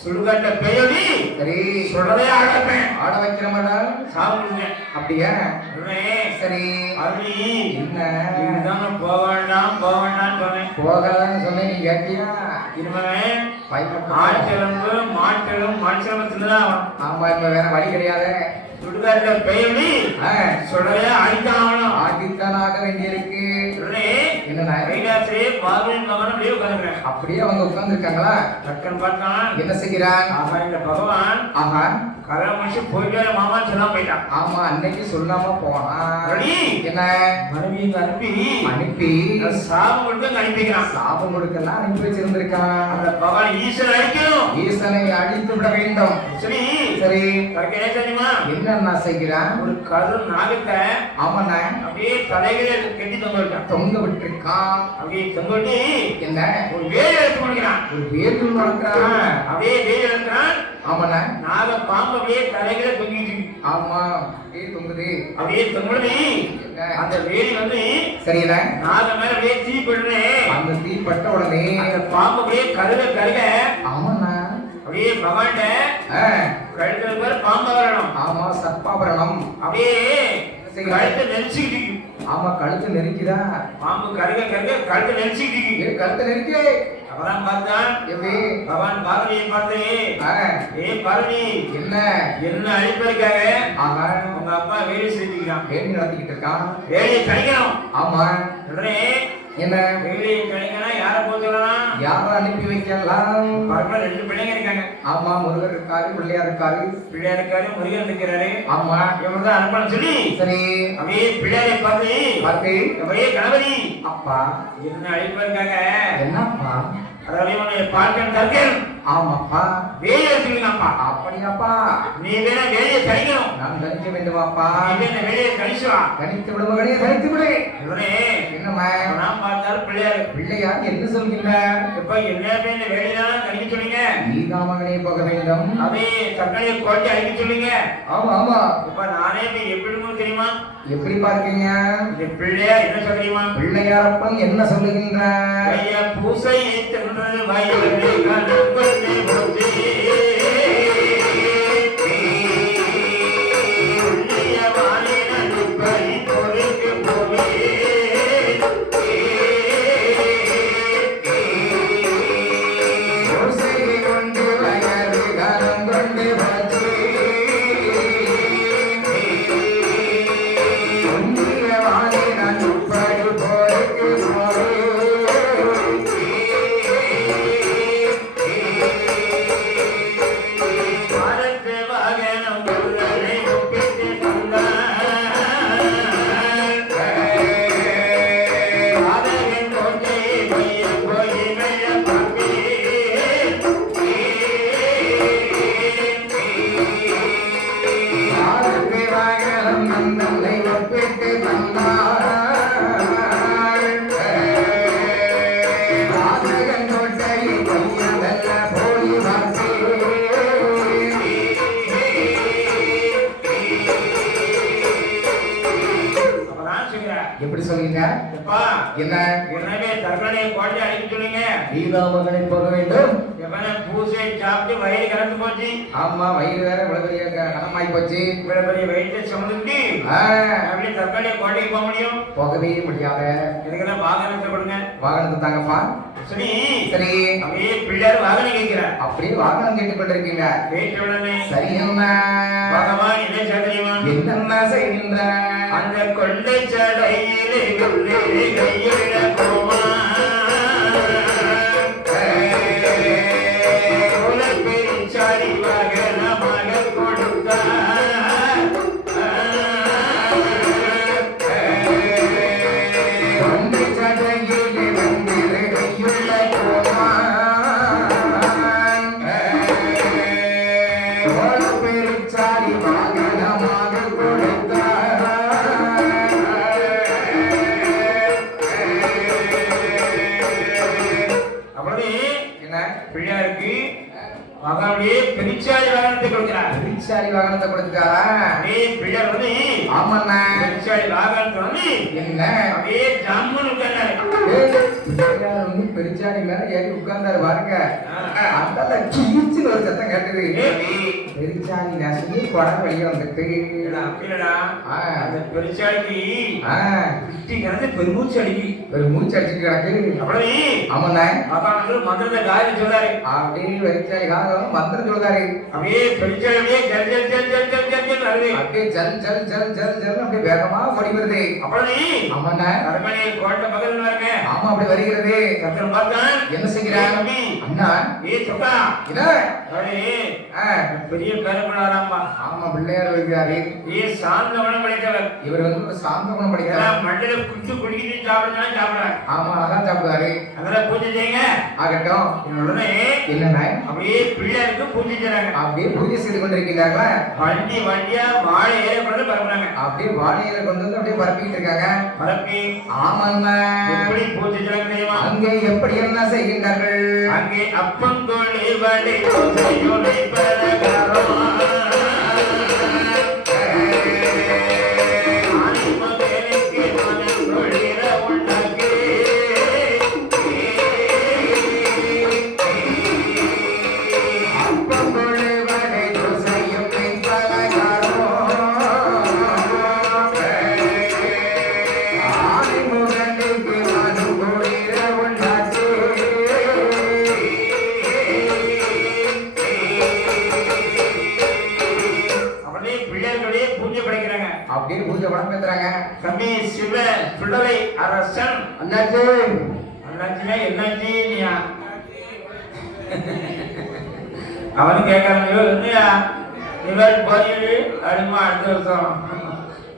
சுடுகாட்ட பெயரி சரி, சுடவே ஆடப்பேன். ஆட வைக்கிற மாட்டான். சாப்பிடுவேன். அப்படியா? உடனே சரி, அருளி என்ன? இதுதாங்க போக வேண்டாம்னு சொன்னேன். போகலன்னு சொன்னேன், நீ கேட்டியா? இனிமே பையன் ஆட்டெலும்பு மாட்டெலும் மனுஷன் தின்னுதான். ஆமா, இப்ப வேற வழி கிடையாது. சுடுகாட்ட பெயரி ஆ, சுடவே அடித்தான். ஆடித்தானாக வேண்டியிருக்கு. உடனே என்னண்ணா? கைலாசே பார்வன் மகன் அப்படியே உட்காந்துருக்கேன். அப்படியே அவங்க உட்கார்ந்து இருக்காங்களா? டக்குன்னு பார்த்தான். என்ன செய்கிறான்? ஆஹா, இந்த பகவான் ஆஹா, கரை முடிச்சு போயிட்டு மாமான்னு சொல்லாம போயிட்டான். ஆமா, அன்னைக்கு சொல்லாம போனான். ரெடி? என்ன? மனைவி இங்க அனுப்பி அனுப்பி சாபம் கொடுத்து அனுப்பிக்கிறான். சாபம் கொடுக்கலாம் அனுப்பி வச்சிருந்திருக்கான். அந்த பகவான் ஈஸ்வரன் அழைக்கணும். ஈசனை அழித்து விட வேண்டும். சரி சரி, கரெக்டா தெரியுமா? என்னன்னா செய்கிறான்? ஒரு கரு நாகத்தை ஆமாண்ணா, அப்படியே தலைகளை கட்டி தொங்க விட்டான். தொங்க விட்டுருக்கான். அப்படியே தொங்க விட்டு என்ன? ஒரு வேலை எடுத்து முடிக்கிறான். ஒரு வேர்கள் வளர்க்கிறான். அப்படியே வேலை எடுக்கிறான். ஆமாண்ணா, நாக பாம்பு அப்படியே தலைகளை தொங்கிட்டு இருக்கு. ஆமா, அப்படியே தொங்குது. அப்படியே தொங்குறது அந்த வேலி வந்து சரியில்ல, நாக மேல அப்படியே தீ படுறே. அந்த தீ பட்ட உடனே அந்த பாம்பு அப்படியே கருக ஆமாண்ணா, அப்படியே பகவான்ட ஆ, கழுத்துல பேர் பாம்பு வரணும். ஆமா, சர்ப்பாபரணம். அப்படியே கழுத்தை நெரிச்சுக்கிட்டு இருக்கு. ஆமா, கழுத்து நெருக்கிதா? பாம்பு கருக கழுத்தை நெரிச்சுக்கிட்டு இருக்கு. ஏ, கழுத்து நெருக்கி. அப்பதான் பார்த்தான் எப்படி? பகவான் பார்வதியை பார்த்து, ஆ, ஏ பார்வதி, என்ன? என்ன அழிப்பதற்காக ஆமா, உங்க அப்பா வேலை செஞ்சுக்கிறான். வேலி நடத்திக்கிட்டு இருக்கான். வேலையை கழிக்கணும். ஆமா, உடனே என்ன? வேலையை கழிக்கணும். யாரை போய் சொல்லலாம்? யார அனுப்பி வைக்கலாம்? பார்க்கலாம், 2 பிள்ளைங்க இருக்காங்க. ஆமா, முருகர் இருக்காரு, பிள்ளையார் இருக்காரு. பிள்ளையா இருக்காரு, முருகன் இருக்கிறாரு. ஆமா, இவங்க தான் அனுப்பணும் சொல்லி சரி, அப்படியே பிள்ளையாரை பார்த்து, பார்த்து, அப்படியே கணபதி அப்பா, என்ன அழிப்பதற்காக என்னப்பா? அதாவது உன்னை பார்க்கணும் தற்கேன் ஆமாப்பா. வேலை எடுத்துக்கலாம்ப்பா. அப்படியாப்பா? நீ வேணா வேலையை கழிக்கணும். நான் கணிக்க வேண்டுமாப்பா? நீ வேணா வேலையை கழிச்சு வா. கணித்து விடு மகனே, கணித்து விடு. இவனே என்னம்மா? நான் பார்த்தாலும் பிள்ளையாரு. பிள்ளையார் என்ன சொல்கின்றார்? இப்ப எல்லாமே இந்த வேலையெல்லாம் கழிக்க சொல்லுங்க. நீதான் மகனே போக வேண்டும். அதே தக்கனையை கோட்டை அழிக்க சொல்லுங்க. ஆமா, ஆமா. இப்ப நானே இப்ப எப்படி தெரியுமா? எப்படி பார்க்கீங்க? இந்த பிள்ளையார் என்ன சொல்றீமா? பிள்ளையாரப்பன் என்ன சொல்லுகின்றார்? ஐயா பூசை தின்றது வயலே கண்பண்ணே போச்சு. உள்ளியவானே நடுப்பை பொறுக்கு போவே. ஓசை கொண்டு வயது கரம் கொண்டு வச்சு உள்ளியவானே நடுப்பை பொறுக்கு போவே. பாரத்து வாகனம் பொருளை ஒப்பிட்டு தந்தார். பாதகன் கோட்டையை பொய்யில் போய் மெல்ல பார்ப்பேன். ஆருக்கு வாகனம் நந்தனை ஒப்பிட்டு தந்தார். வாசகன் கோட்டையை பொய்யதல்ல போய் பார்த்தேன். அப்பதான் சொல்கிறார். எப்படி சொல்லுங்க? எப்பா என்ன? எனவே தற்கொலை கோட்டை அழிக்க சொல்லுங்க. நீதாமகனை போக வேண்டும். எவனை பூசை சாப்பிட்டு வயிறு கலந்து போச்சு. ஆமா, வயிறு வேற இவ்வளவு பெரிய கனமாய் போச்சு. இவ்வளவு பெரிய வயிற்றை சுமந்துட்டு எப்படி தற்கொலை கோட்டைக்கு போக முடியும்? போகவே முடியாத. இதுக்கெல்லாம் வாகனத்தை கொடுங்க. வாகனத்தை தாங்கப்பா. சரி சரி, அப்படியே பிள்ளையார் வாகனம் கேட்கிறார். அப்படியே வாகனம் கேட்டுக் கொண்டிருக்கீங்க. கேட்ட உடனே சரி, என்ன? பகவான் என்ன செய்யறியுமா? என்னென்ன செய்கின்ற? அந்த கொள்ளை சடையிலே கொள்ளை கையில கோமா பெருச்சாரி வாகனமாக கொடுத்தார். அப்படியே பெரிச்சாளி வாகனத்தை கொடுக்கிறார். பெரிச்சாளி வாகனத்தை கொடுத்தாரா? அப்படியே பிள்ளையார் வந்து ஆமாண்ணா. பெரிச்சாளி வாகனத்தை வந்து என்ன அப்படியே ஜம்முன்னு உட்கார்ந்தாரு. பிள்ளையார் வந்து பெரிச்சாளி மேல ஏறி உட்கார்ந்தாரு பாருங்க. அந்த கீச்சுன்னு ஒரு சத்தம் கேட்டது. பெரிச்சாளி நசுங்கி குடம் வெளியே வந்துட்டு அப்படிடா அந்த பெரிச்சாளிக்கு குட்டி கிடந்து பெருமூச்சு அடிக்கி ஒரு மூச்சு அடிச்சுட்டு கிடக்கு. அப்படி ஆமாண்ணா. பாப்பா மந்திரத்தை காரி சொல்றாரு. அப்படியே பெரிச்சாளி காலம் மந்திரம் சொல்றாரு. அப்படியே பெரிச்சாளி அப்படியே ஜல் ஜல் ஜல் ஜல் ஜல் ஜல் ஜல் வருது. அப்படியே ஜல் ஜல் ஜல் ஜல் ஜல் அப்படியே வேகமா ஓடி வருது. அப்படி ஆமாண்ணா. அரண்மனை கோட்டை பக்கத்துல வருங்க. ஆமா அப்படி வருகிறது. சத்தம் பார்த்தான். என்ன செய்கிறார் அண்ணா? சொக்கா என்ன பெரிய பேரப்படாராம்பா. ஆமா பிள்ளையார் வருகிறாரு. சாந்த குணம் படைத்தவர். இவர் வந்து ஒரு சாந்த குணம் படிக்கிறார். மண்டல குடிச்சு குடிக்கிட்டு சாப்பிடுறாங்க சாப்பிடுறாங்க. ஆமா அதான் சாப்பிடுவாரு. அதெல்லாம் பூஜை செய்யுங்க ஆகட்டும். உடனே என்னன்னா அப்படியே பிள்ளையாருக்கு பூஜை செய்றாங்க. அப்படியே பூஜை செய்து கொண்டிருக்கிறார்களா? வண்டி வண்டியா வாழை ஏற கொண்டு பரப்புறாங்க. அப்படியே வாழையில கொண்டு வந்து அப்படியே பரப்பிட்டு இருக்காங்க. பரப்பி ஆமாண்ணா. எப்படி பூஜை செய்றாங்க தெரியுமா? அங்கே எப்படி என்ன செய்கின்றார்கள்? அங்கே அப்பங்கோழி வடை பூஜையோலை பரகாரம் அப்படியே பூஜை வளர்ந்துறாங்க. தம்பி சிவ சுடலை அரசன் அண்ணாச்சி அண்ணாச்சினா என்னாச்சி நீயா அவனும் கேட்கறாங்க இல்லையா இவர் பதில் அடுமா அடுத்த வருஷம்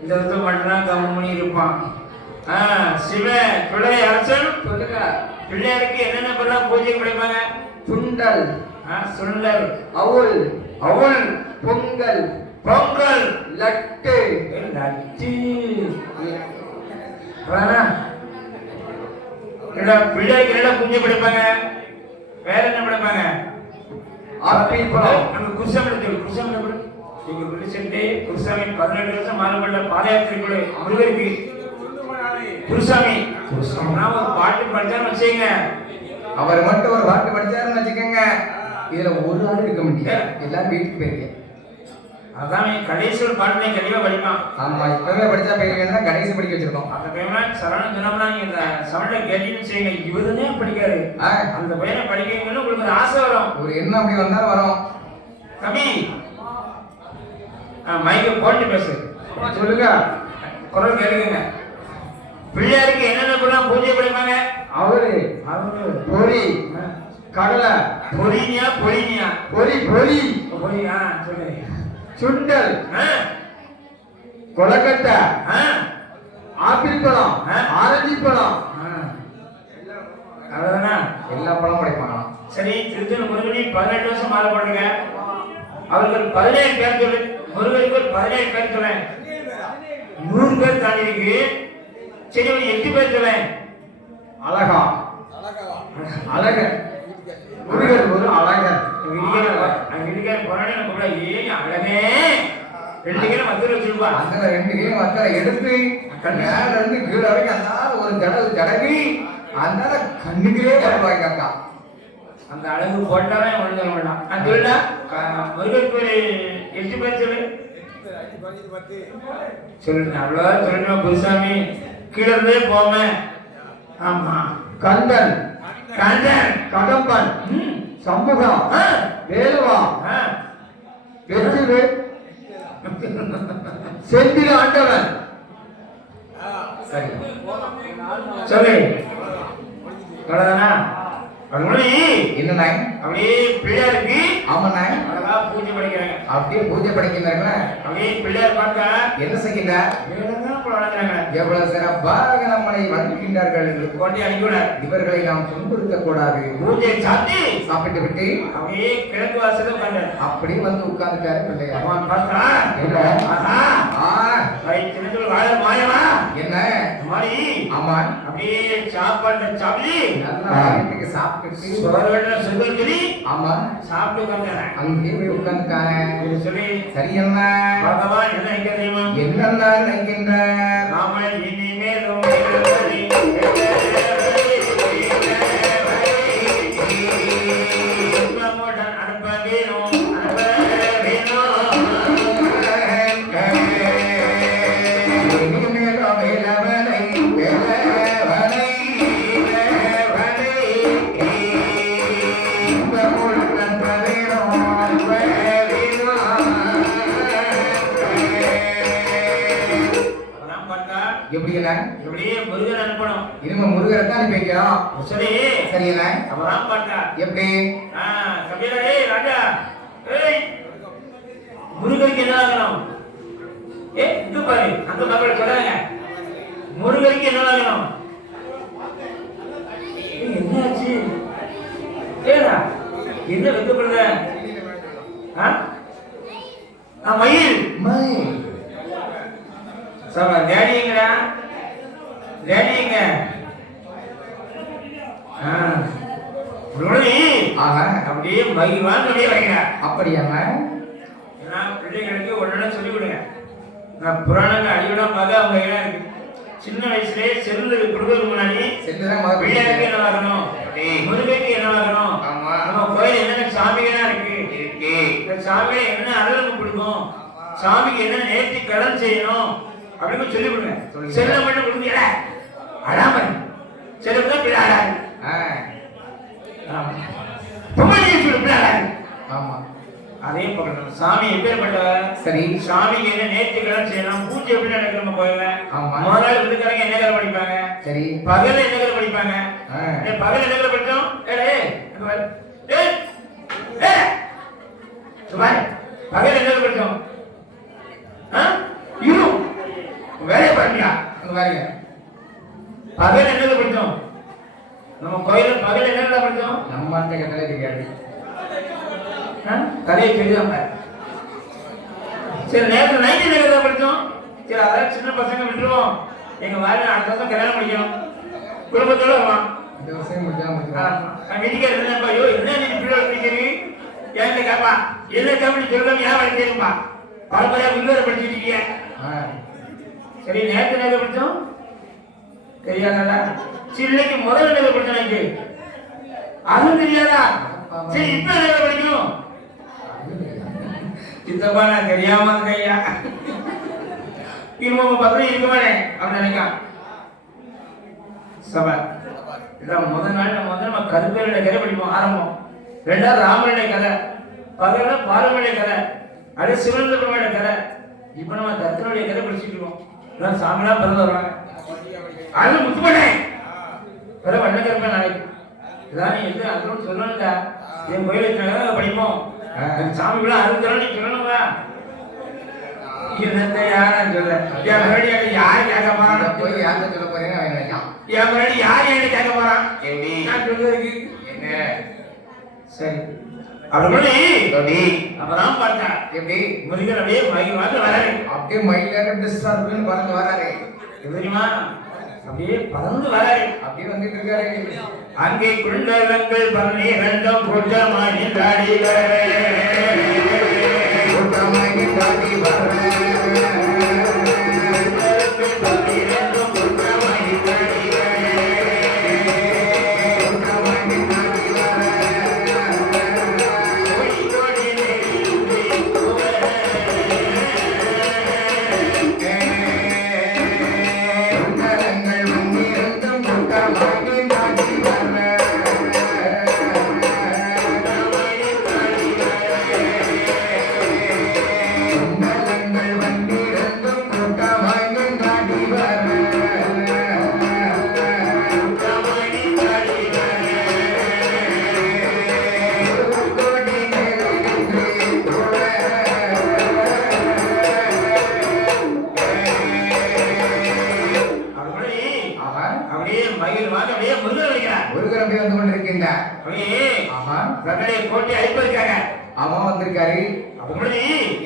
இந்த வருஷம் மட்டும்தான் கம்மி இருப்பான். சிவ சுடலை அரசன் சொல்லுங்க. பிள்ளையாருக்கு என்னென்ன பண்ணலாம் பூஜை கிடைப்பாங்க? சுண்டல், சுண்டல், அவுள், அவள், பொங்கல், பொங்கல், லட்டு, லட்டு பிள்ளைக்கு என்ன பூஜை படிப்பாங்க? வேற என்ன படிப்பாங்க? ஆப்பிள் பழம். நம்ம குருசாமி குருசாமி நீங்க குருசெண்டு குருசாமி 18 வருஷம் மாறுபட்ட பாதயாத்திரைக்குள்ள முருகருக்கு குருசாமி நான் ஒரு பாட்டு படிச்சான்னு வச்சுங்க. அவர் மட்டும் ஒரு பாட்டு படிச்சாருன்னு வச்சுக்கோங்க, இதுல ஒரு ஆள் இருக்க முடியாது. எல்லாரும் வீட்டுக்கு போயிருக்கீங்க. அதான் கடைசி ஒரு பாட்டு கண்டிப்பா படிப்பான். ஆமா இப்பவே படிச்சா போயிருக்கீங்கன்னா கடைசி படிக்க வச்சிருக்கோம். அந்த பையன் சரணம் சொன்னோம்னா நீங்க இந்த சவுண்ட கேட்டீங்கன்னு செய்யுங்க. இவருனே படிக்காரு. அந்த பையனை படிக்கணும்னு உங்களுக்கு ஒரு ஆசை வரும். ஒரு எண்ணம் அப்படி வந்தாலும் வரும். தம்பி மைக்க போட்டு பேசு சொல்லுங்க. குரல் கேளுங்க. பிள்ளையாருக்கு என்னென்ன பண்ணலாம் பூஜை படிப்பாங்க? அவரு பொரி, கடலை, பொரினியா பொரினியா பொரி பொரி பொரியா சொல்லு. சுண்டல், கொலக்கட்டை, ஆப்பிள் பழம், ஆரஞ்சு பழம், அவ்வளவுதானா? எல்லா பழம் படைப்பாங்க. சரி, திருத்தணி முருகனி 18 வருஷம் மாலை போடுங்க. அவர்கள் 17 பேர் சொல்லு. முருகனுக்கு ஒரு 17 பேர் சொல்ல. 100 பேர் தாண்டி இருக்கு. சரி, ஒரு 8 பேர் சொல்ல. அழகா அழகர் முருகன் ஒரு அழகர். வீட்டுக்கார போறானே நம்ம ஏன் அழகே 2 கிலோ மத்தூர் வச்சிருப்பா. அந்த 2 கிலோ மத்தரை எடுத்து மேல இருந்து கீழே வரைக்கும் அந்த ஒரு தடவி அந்த கண்ணுக்குள்ளே வருவாங்க அக்கா. அந்த அழகு போட்டாலே ஒழுங்க வேண்டாம். நான் சொல்லா முருகனுக்கு ஒரு 8 பேர் சொல்லு. சொல்லுங்க. அவ்வளோ சொல்லுங்க. குருசாமி கீழே இருந்தே போமே. ஆமா. கந்தன், கந்தன், கடம்பன், சண்முகம், வேலுவா, வெற்றிவே, செந்தில ஆண்டவன். சரி சொல்லு. அவ்வளவுதானா? என்ன அப்படியே பிள்ளையாருக்கு ஆமாண்ணா அழகா பூஜை படிக்கிறாங்க. அப்படியே பூஜை படிக்கிறாங்களா? அப்படியே பிள்ளையார் பார்த்தா என்ன செய்கின்றார்? எவ்வளவு சிறப்பாக நம்மளை வணங்குகின்றார்கள். கொண்டே அனுப்பினார். இவர்களை நாம் துன்புறுத்த கூடாது. பூஜை சாத்தி சாப்பிட்டு விட்டு அப்படியே கிழக்கு வாசல உட்கார்ந்தார். அப்படியே வந்து உட்கார்ந்துட்டாரு பிள்ளையார். அவன் பார்த்தா என்ன வாழ மாயமா என்ன மாதிரி ஆமா அப்படியே சாப்பாட்டை சாப்பிட்டு நல்லா வயிற்றுக்கு சாப்பிட்டுட்டு சோழ செல்வம் சொல்லி ஆமா சாப்பிட்டு உட்காந்துறேன். அங்கேயே போய் உட்கார்ந்துட்டாங்க. சொல்லி சரி என்ன பகவான் என்ன நினைக்க தெரியுமா? என்னென்ன நினைக்கின்றார்? நாம இனிமேலும் அனுப்ப வேணும் அனுப்ப வேணும். இனிமேலோ வேலவனை வேலவனை வேலவனை இன்பமுள் நண்பரேனோ வேலினோ. அதான் பார்த்தா எப்படி என்ன இப்படியே முருகன் அனுப்பணும். இனிமே முருகரை தான் அனுப்பி வைக்கிறோம். சரி சரி என்ன அப்பதான் பார்த்தா எப்படி கபீரே ராஜா ஏய் முருகனுக்கு என்ன ஆகணும்? இது பாரு அந்த மக்கள் சொல்றாங்க முருகனுக்கு என்ன ஆகணும்? என்னாச்சு? ஏடா என்ன வெக்கப்படுற? மயில் மயில் சார் டேடிங்கடா டேடிங்க ஆஹா அப்படியே மகிழ்வான் அப்படியே வைக்கிறார். அப்படியாங்க நான் பிள்ளைகளுக்கு ஒன்னு சொல்லிக் கொடுங்க. நான் புராணங்கள் அழிவிடம் பார்க்க அவங்க இடம் இருக்கு. சின்ன வயசுலேயே செல்லு கொடுக்கறதுக்கு முன்னாடி செல்லுதான் முதல்ல பிள்ளைகளுக்கு என்ன ஆகணும், முருகைக்கு என்ன ஆகணும், ஆமா நம்ம கோயில் என்னென்ன சாமிகள்லாம் இருக்கு, இந்த சாமிகளை என்ன அருளுக்கு கொடுக்கும், சாமிக்கு என்ன நேர்த்தி கடன் செய்யணும் அப்படின்னு சொல்லி கொடுங்க. செல்ல மட்டும் கொடுக்கல அழாமல் செல்லுதான் பிள்ளை அழாது. ஆமா அதே பக்கம் சாமி எப்பேற்பட்டவர்? சரி சாமிக்கு என்ன நேர்த்திக்கடன் செய்யணும், பூஜை எப்படி நடக்கிற நம்ம கோயில்ல. ஆமா முதலாளி விருதுக்காரங்க என்ன கதை படிப்பாங்க, சரி பகல என்ன கதை படிப்பாங்க. பகல் என்ன கதை படிச்சோம்? பகல் என்ன கதை படிச்சோம்? வேலையை பாருங்க அங்க பாருங்க பகல் என்ன கதை படிச்சோம்? நம்ம கோயில பகல் என்ன கதை படிச்சோம்? நம்ம அந்த கதை தெரியாது கதையை தெரியாம சரி நேரத்தில் நைட்டு என்ன படித்தோம். சரி அதான் சின்ன பசங்க விட்டுருவோம். எங்க வாரில் அடுத்த வருஷம் கல்யாணம் பண்ணிக்கணும், குடும்பத்தோட வருவான். இந்த விஷயம் முடிஞ்சாம வீட்டுக்கார என்னப்பா ஐயோ என்ன நீ பிள்ளை படிக்கிறது என்கிட்ட கேப்பா என்ன கேப்பி சொல்லணும் ஏன் வழி தெரியுமா பரம்பரையா வில்லரை படிச்சுட்டு இருக்கீங்க. சரி நேரத்தில் என்ன படித்தோம் தெரியாதா? சில்லைக்கு முதல் என்ன படித்தோம் எனக்கு அதுவும் தெரியாதா? சரி இப்ப என்ன படிக்கணும்? சித்தப்பா நான் தெரியாம இருக்கையா திரும்ப பத்திரம் இருக்குமானே அப்படின்னு நினைக்கான். சபை இதான் முதல் நாள் நம்ம கருப்பேருடைய கதை படிப்போம் ஆரம்பம். ரெண்டாவது ராமனுடைய கதை, பகல பாரம்பரிய கதை, அதே சிவந்த பெருமாளுடைய கதை. இப்ப நம்ம தத்தனுடைய கதை படிச்சுட்டு இருக்கோம். இதான் சாமியா பிறந்து வருவாங்க. அது முத்துப்பட்டேன் பிற வண்ணக்கருப்பேன் நாளைக்கு இதான் நீ எது அதோடு சொல்லணும்டா. என் கோயிலுக்கு படிப்போம் சாமி விழா அறுக்கிறோம் நீ சொல்லணுங்களா? என்னத்தை யாரா சொல்ல என் முன்னாடி யார் கேட்க போறான்? போய் யார்கிட்ட சொல்ல போறீங்க அவன் நினைக்கான். என் முன்னாடி யார் என்ன கேட்க போறான்? எப்படி நான் சொல்றதுக்கு என்ன சரி அப்படி அப்பதான் பார்த்தேன் எப்படி முருகன் அப்படியே மகிழ்வாங்க வராரு. அப்படியே மயிலாக டிஸ்டர்ப்னு பறந்து வராரு. தெரியுமா? அப்படியே பறந்து வராரு. அப்படியே வந்துட்டு இருக்காரு. அங்கே குண்டலங்கள் பன்னிரண்டும் கூட்டமாகி கூட்டமாகி தாடி வர கோட்டை அழிப்பதற்காக அவன் வந்திருக்காரு. அப்படி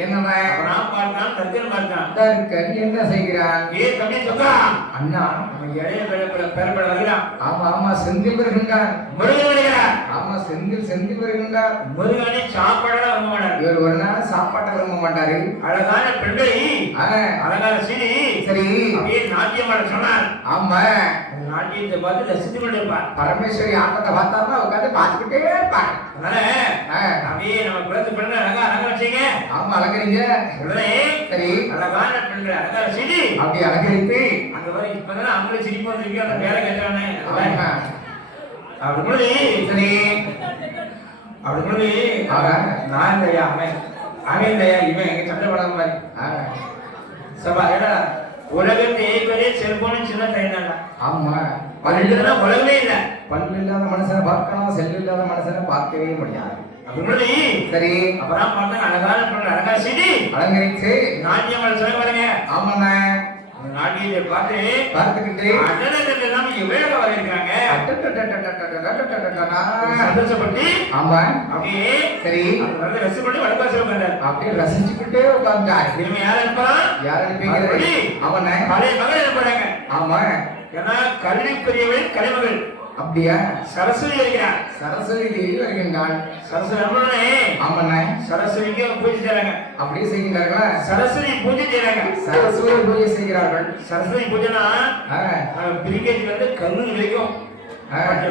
என்னண்ணா நான் பார்த்தான் தர்க்கன் பார்த்தான் தர்க்கன் என்ன செய்கிறான்? ஏ தம்பி சொக்கா அண்ணா நம்ம இளைய பெறப்பட வருகிறான் ஆமா ஆமா செந்தில் வருகின்றார். முருகன் வருகிறார் ஆமா செந்தில் வருகின்றார். முருகனை சாப்பாடு விரும்ப மாட்டார். இவர் ஒரு நாள் சாப்பாட்டை விரும்ப மாட்டாரு. அழகான பெண்களை அழகான சீனி சரி அப்படியே நாட்டியம் ஆட சொன்னார். ஆமா அந்த நாட்டியத்தை பார்த்து ரசித்து கொண்டு இருப்பார். பரமேஸ்வரி ஆட்டத்தை பார்த்தாருன்னா உட்காந்து பார்த்துக்கிட்டே இருப்பார். அதனால அப்படியே நம்ம குலத்து பெண்கள் அழகா வச்சீங்க. ஆமா அலங்கரிங்க. உடனே சரி அழகான பெண்கள் அழகான சீனி அப்படி அலங்கரித்து அங்க வரை இப்பதானே அவங்களே சிரிப்பு வந்துருக்கு அந்த பேரை கேட்டானே அப்படி சரி அப்படி நான் இல்லையா அவன் இல்லையா இவன் எங்க சண்டை படாத மாதிரி சபா ஏடா உலகத்தை ஏற்பதே செல்போனும் சின்ன ட்ரெயின் ஆமா பல்லுனா உலகமே இல்ல. பல்லு இல்லாத மனுஷனை பார்க்கலாம், செல்லு இல்லாத மனுஷனை பார்க்கவே முடியாது. அப்படி சரி அப்புறம் பார்த்தாங்க அழகான பெண்கள் அழகா சீடி அலங்கரிச்சு நாட்டியம் சொல்ல பாருங்க. ஆமாண்ணா நாட்டியத்தை பார்த்து பார்த்துக்கிட்டு அண்ணன் இவ்வளவு வரையிருக்காங்க சந்தோஷப்பட்டு ஆமா அப்படியே சரி வந்து ரசிப்பட்டு வடபாசி உட்கார்ந்தார். அப்படியே ரசிச்சுக்கிட்டே உட்கார்ந்தார். திரும்ப யார் அனுப்புறான்? யார் அனுப்பிக்கிறது? அவன பழைய மகள் அனுப்புறாங்க. ஆமா ஏன்னா கல்விக்குரியவள் கலைமகள் அப்படியா சரஸ்வதி இருக்கிறார். சரஸ்வதி தேவி வருகின்றாள். சரஸ்வதி அனுப்புறனே ஆமாண்ணா சரஸ்வதிக்கு பூஜை செய்யறாங்க. அப்படியே செய்கிறார்களா? சரஸ்வதி பூஜை செய்யறாங்க. சரஸ்வதி பூஜை செய்கிறார்கள். சரஸ்வதி பூஜைனா பிரிகேஜ்ல இருந்து கல்லூரி வரைக்கும்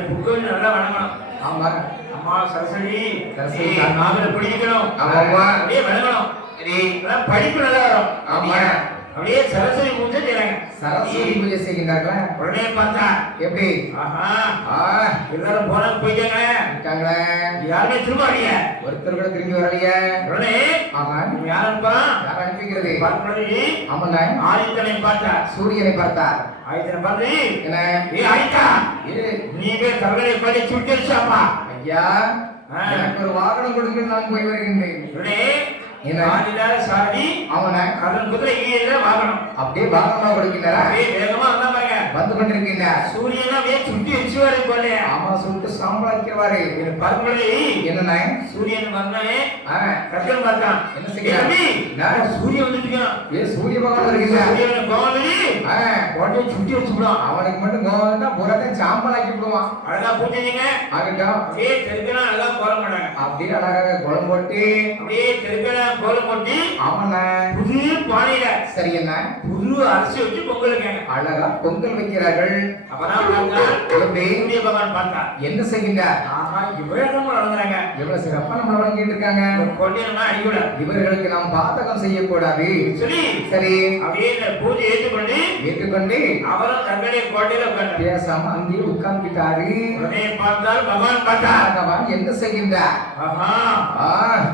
புக்கோவில் நல்லா வணங்கணும். ஆமா அம்மா சரஸ்வதி சரஸ்வதி நாவல பிடிக்கணும். ஆமா அப்படியே வணங்கணும். சரி படிப்பு நல்லா வரும். ஆமா அப்படியே சரஸ்வதி பூஜை செய்யறாங்க. சரஸ்வதி பூஜை செய்கின்றார்களா? உடனே பார்த்தா எப்படி எல்லாரும் போனா போயிட்டாங்க இருக்காங்களே. யாருமே திரும்ப அடிய ஒருத்தர் கூட திரும்பி வரலையே. உடனே ஆமா யார் அனுப்பா? யார் அனுப்பிக்கிறது? பார்ப்பது ஆமாண்ணா ஆதித்தனை பார்த்தா சூரியனை பார்த்தார். ஆதித்தனை பார்த்து என்ன ஆயிட்டா நீ போய் கவலை படி சுட்டிச்சாப்பா ஐயா எனக்கு ஒரு வாகனம் கொடுங்க, நான் போய் வருகின்றேன். உடனே என்ன சாதி அவன கடல் குதிரை ஈர வாகனம் அப்படியே வாகனமா கொடுக்கின்றாரா? அப்படியே வேகமா வந்தா பாருங்க வந்து கொண்டிருக்கின்றார். சூரியனா அப்படியே சுட்டி வச்சுவாரு போல. ஆமா சுட்டு சாம்பலாக்கிறவாரு. பார்க்கும்போது என்னண்ணா சூரியன் வந்தானே கட்டல் பார்த்தான். என்ன செய்யறாரு? நான் சூரியன் வந்துட்டான். சூரிய பகவான் வருகின்றார். சூரியன் கோவலி உடனே சுட்டி வச்சுடுவான். அவனுக்கு மட்டும் கோவம் தான் புறத்தை சாம்பலாக்கி விடுவான். அழகா பூஜைங்க ஆகட்டும். அப்படியே தெருக்கெல்லாம் அழகா கோலம் போட்டாங்க. அப்படியே அழகாக கோலம் போட்டு அப்படியே தெருக்கெல்லாம் கோலம் போட்டு ஆமாண்ணா புது பானையில சரி என்ன புது அரிசி வச்சு பொங்கல் வைக்காங்க. அழகா பொங்கல் வைக்கிறார்கள். அப்பதான் சூரிய பகவான் பார்த்தா என்ன செய்கின்றார்? ஆஹா இவ்வளவு வளர்ந்துறாங்க, எவ்வளவு சிறப்பா நம்ம வழங்கிட்டு இருக்காங்க. கொண்டேனா அடிக்கூட இவர்களுக்கு நாம் பாதகம் செய்யக்கூடாது. சரி சரி அப்படியே இந்த பூஜை ஏற்றுக்கொண்டு அவரும் தங்களுடைய கோட்டையில உட்கார்ந்து பேசாம அங்கே உட்கார்ந்துட்டாரு. உடனே பார்த்தால் பகவான் பார்த்தார். பகவான் என்ன செய்கின்றார்?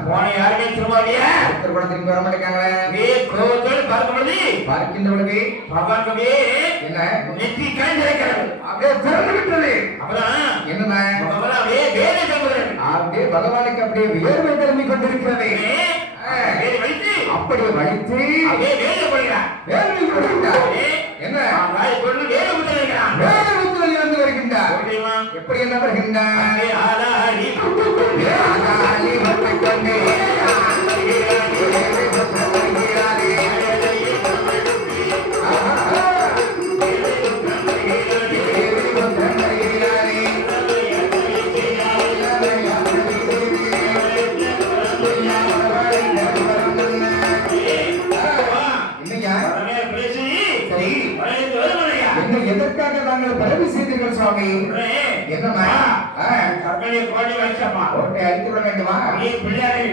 போன யாருமே திரும்பாதியா ஒருத்தர் கூட திரும்பி வர மாட்டேங்காங்களே. கோபத்தோடு பார்க்கும்போது பார்க்கின்ற பொழுது பகவான் அப்படியே என்ன நெற்றி காய்ந்திருக்கிறது. அப்படியே திறந்து விட்டது. அப்பதான் என்ன பகவான் அப்படியே வேலை சொல்கிறது. அப்படியே பகவானுக்கு அப்படியே வியர்வை திரும்பிக் கொண்டிருக்கிறது. அப்படியே வலித்து அப்படியே வேலை போகிறார். வேலை போடுகிறார். என்ன வேலை விட்டுகிறார். வேலை விட்டு இருந்து வருகின்றார். எப்படி என்ன வருகின்றார்? ஆளாளி வந்து கொண்டே எதற்காக நாங்கள் பரவி செய்தீர்கள் சுவாமி? என்னமா கோடி வச்சப்பா கோட்டை அழித்து விட வேண்டுமா? பிள்ளையாரி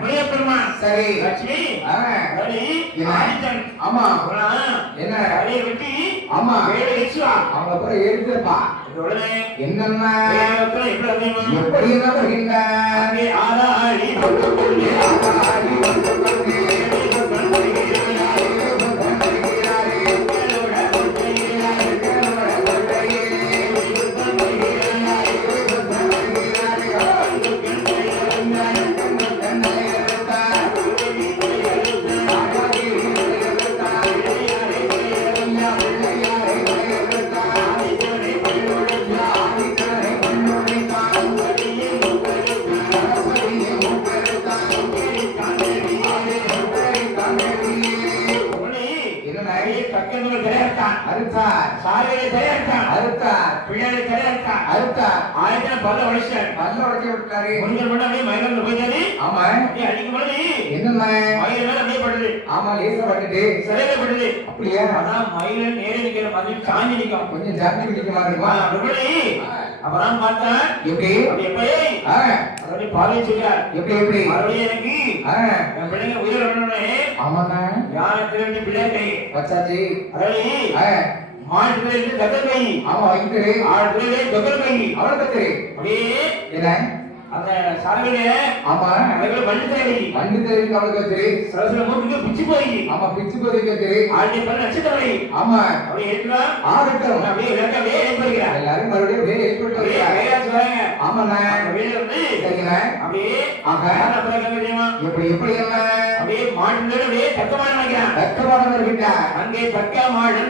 முனியப்பெருமா சரி லட்சுமி ஆமா என்ன வெட்டி ஆமா அவங்க கூட எழுதுப்பா என்னன்னா எப்படி என்ன வருகின்றார்? ஆளாளி Thank you. அப்படியே பக்கத்துல திரையத்தான் அறுத்தார் சாலையில திரையத்தான் அறுத்தார் பிள்ளைகளை திரையத்தான் அறுத்தார் ஆயிரத்தி பல வருஷம் நல்ல உடச்சி விட்டாரு கொஞ்சம் மட்டும் அப்படியே மயிலாடுல போயிட்டாரு ஆமா அப்படியே அடிக்கும் பொழுது என்னம்மா மயில் மேல அப்படியே படுது ஆமா லேசா பட்டுட்டு சிலையில படுது அப்படியா அதான் மயில் நேரே நிக்கிற மாதிரி சாஞ்சி நிக்கும் கொஞ்சம் ஜாஸ்தி பிடிக்க மாதிரி இருக்குமா அப்படி அப்புறம் பார்த்தேன் எப்படி அப்படி எப்பயே அப்படி பாதை செய்யார் எப்படி மறுபடியும் எனக்கு என் பிள்ளைங்க உயிர் வரணும்னு ஆமாண்ணா யாரை திரும்பி பிள்ளை கை வச்சாச்சு அதாவது மாட்டுல இருந்து கத்தல் கை ஆமா வைத்து ஆடுல தொகல் கை அவளை கத்துரு அப்படியே என்ன அந்த சாலையில ஆமா அதுல வண்டி தேவை வண்டி தெரிவிக்க அவளை கத்துரு சரசுல மூட்டுக்கு பிச்சு போய் ஆமா பிச்சு போதை கத்துரு ஆடி பண்ண நட்சத்திரம் ஆமா அப்படி ஏற்றா ஆகட்டும் அப்படியே இலக்க அப்படியே ஏற்படுகிறார் எல்லாரும் மறுபடியும் அப்படியே ஏற்பட்டு அப்படியே வருகிறார். கைலாசி வராங்க ஆமாண்ணா வெளியில வந்து சரிங்களா அப்படியே ஆக அப்புறம் எங்க தெரியுமா எப்படி எல்லாம் அப்படியே மாட்டுல அப்படியே தக்கமான நினைக்கிறான் ரத்தமானவர் விட்டார் அங்கே தக்க மாடு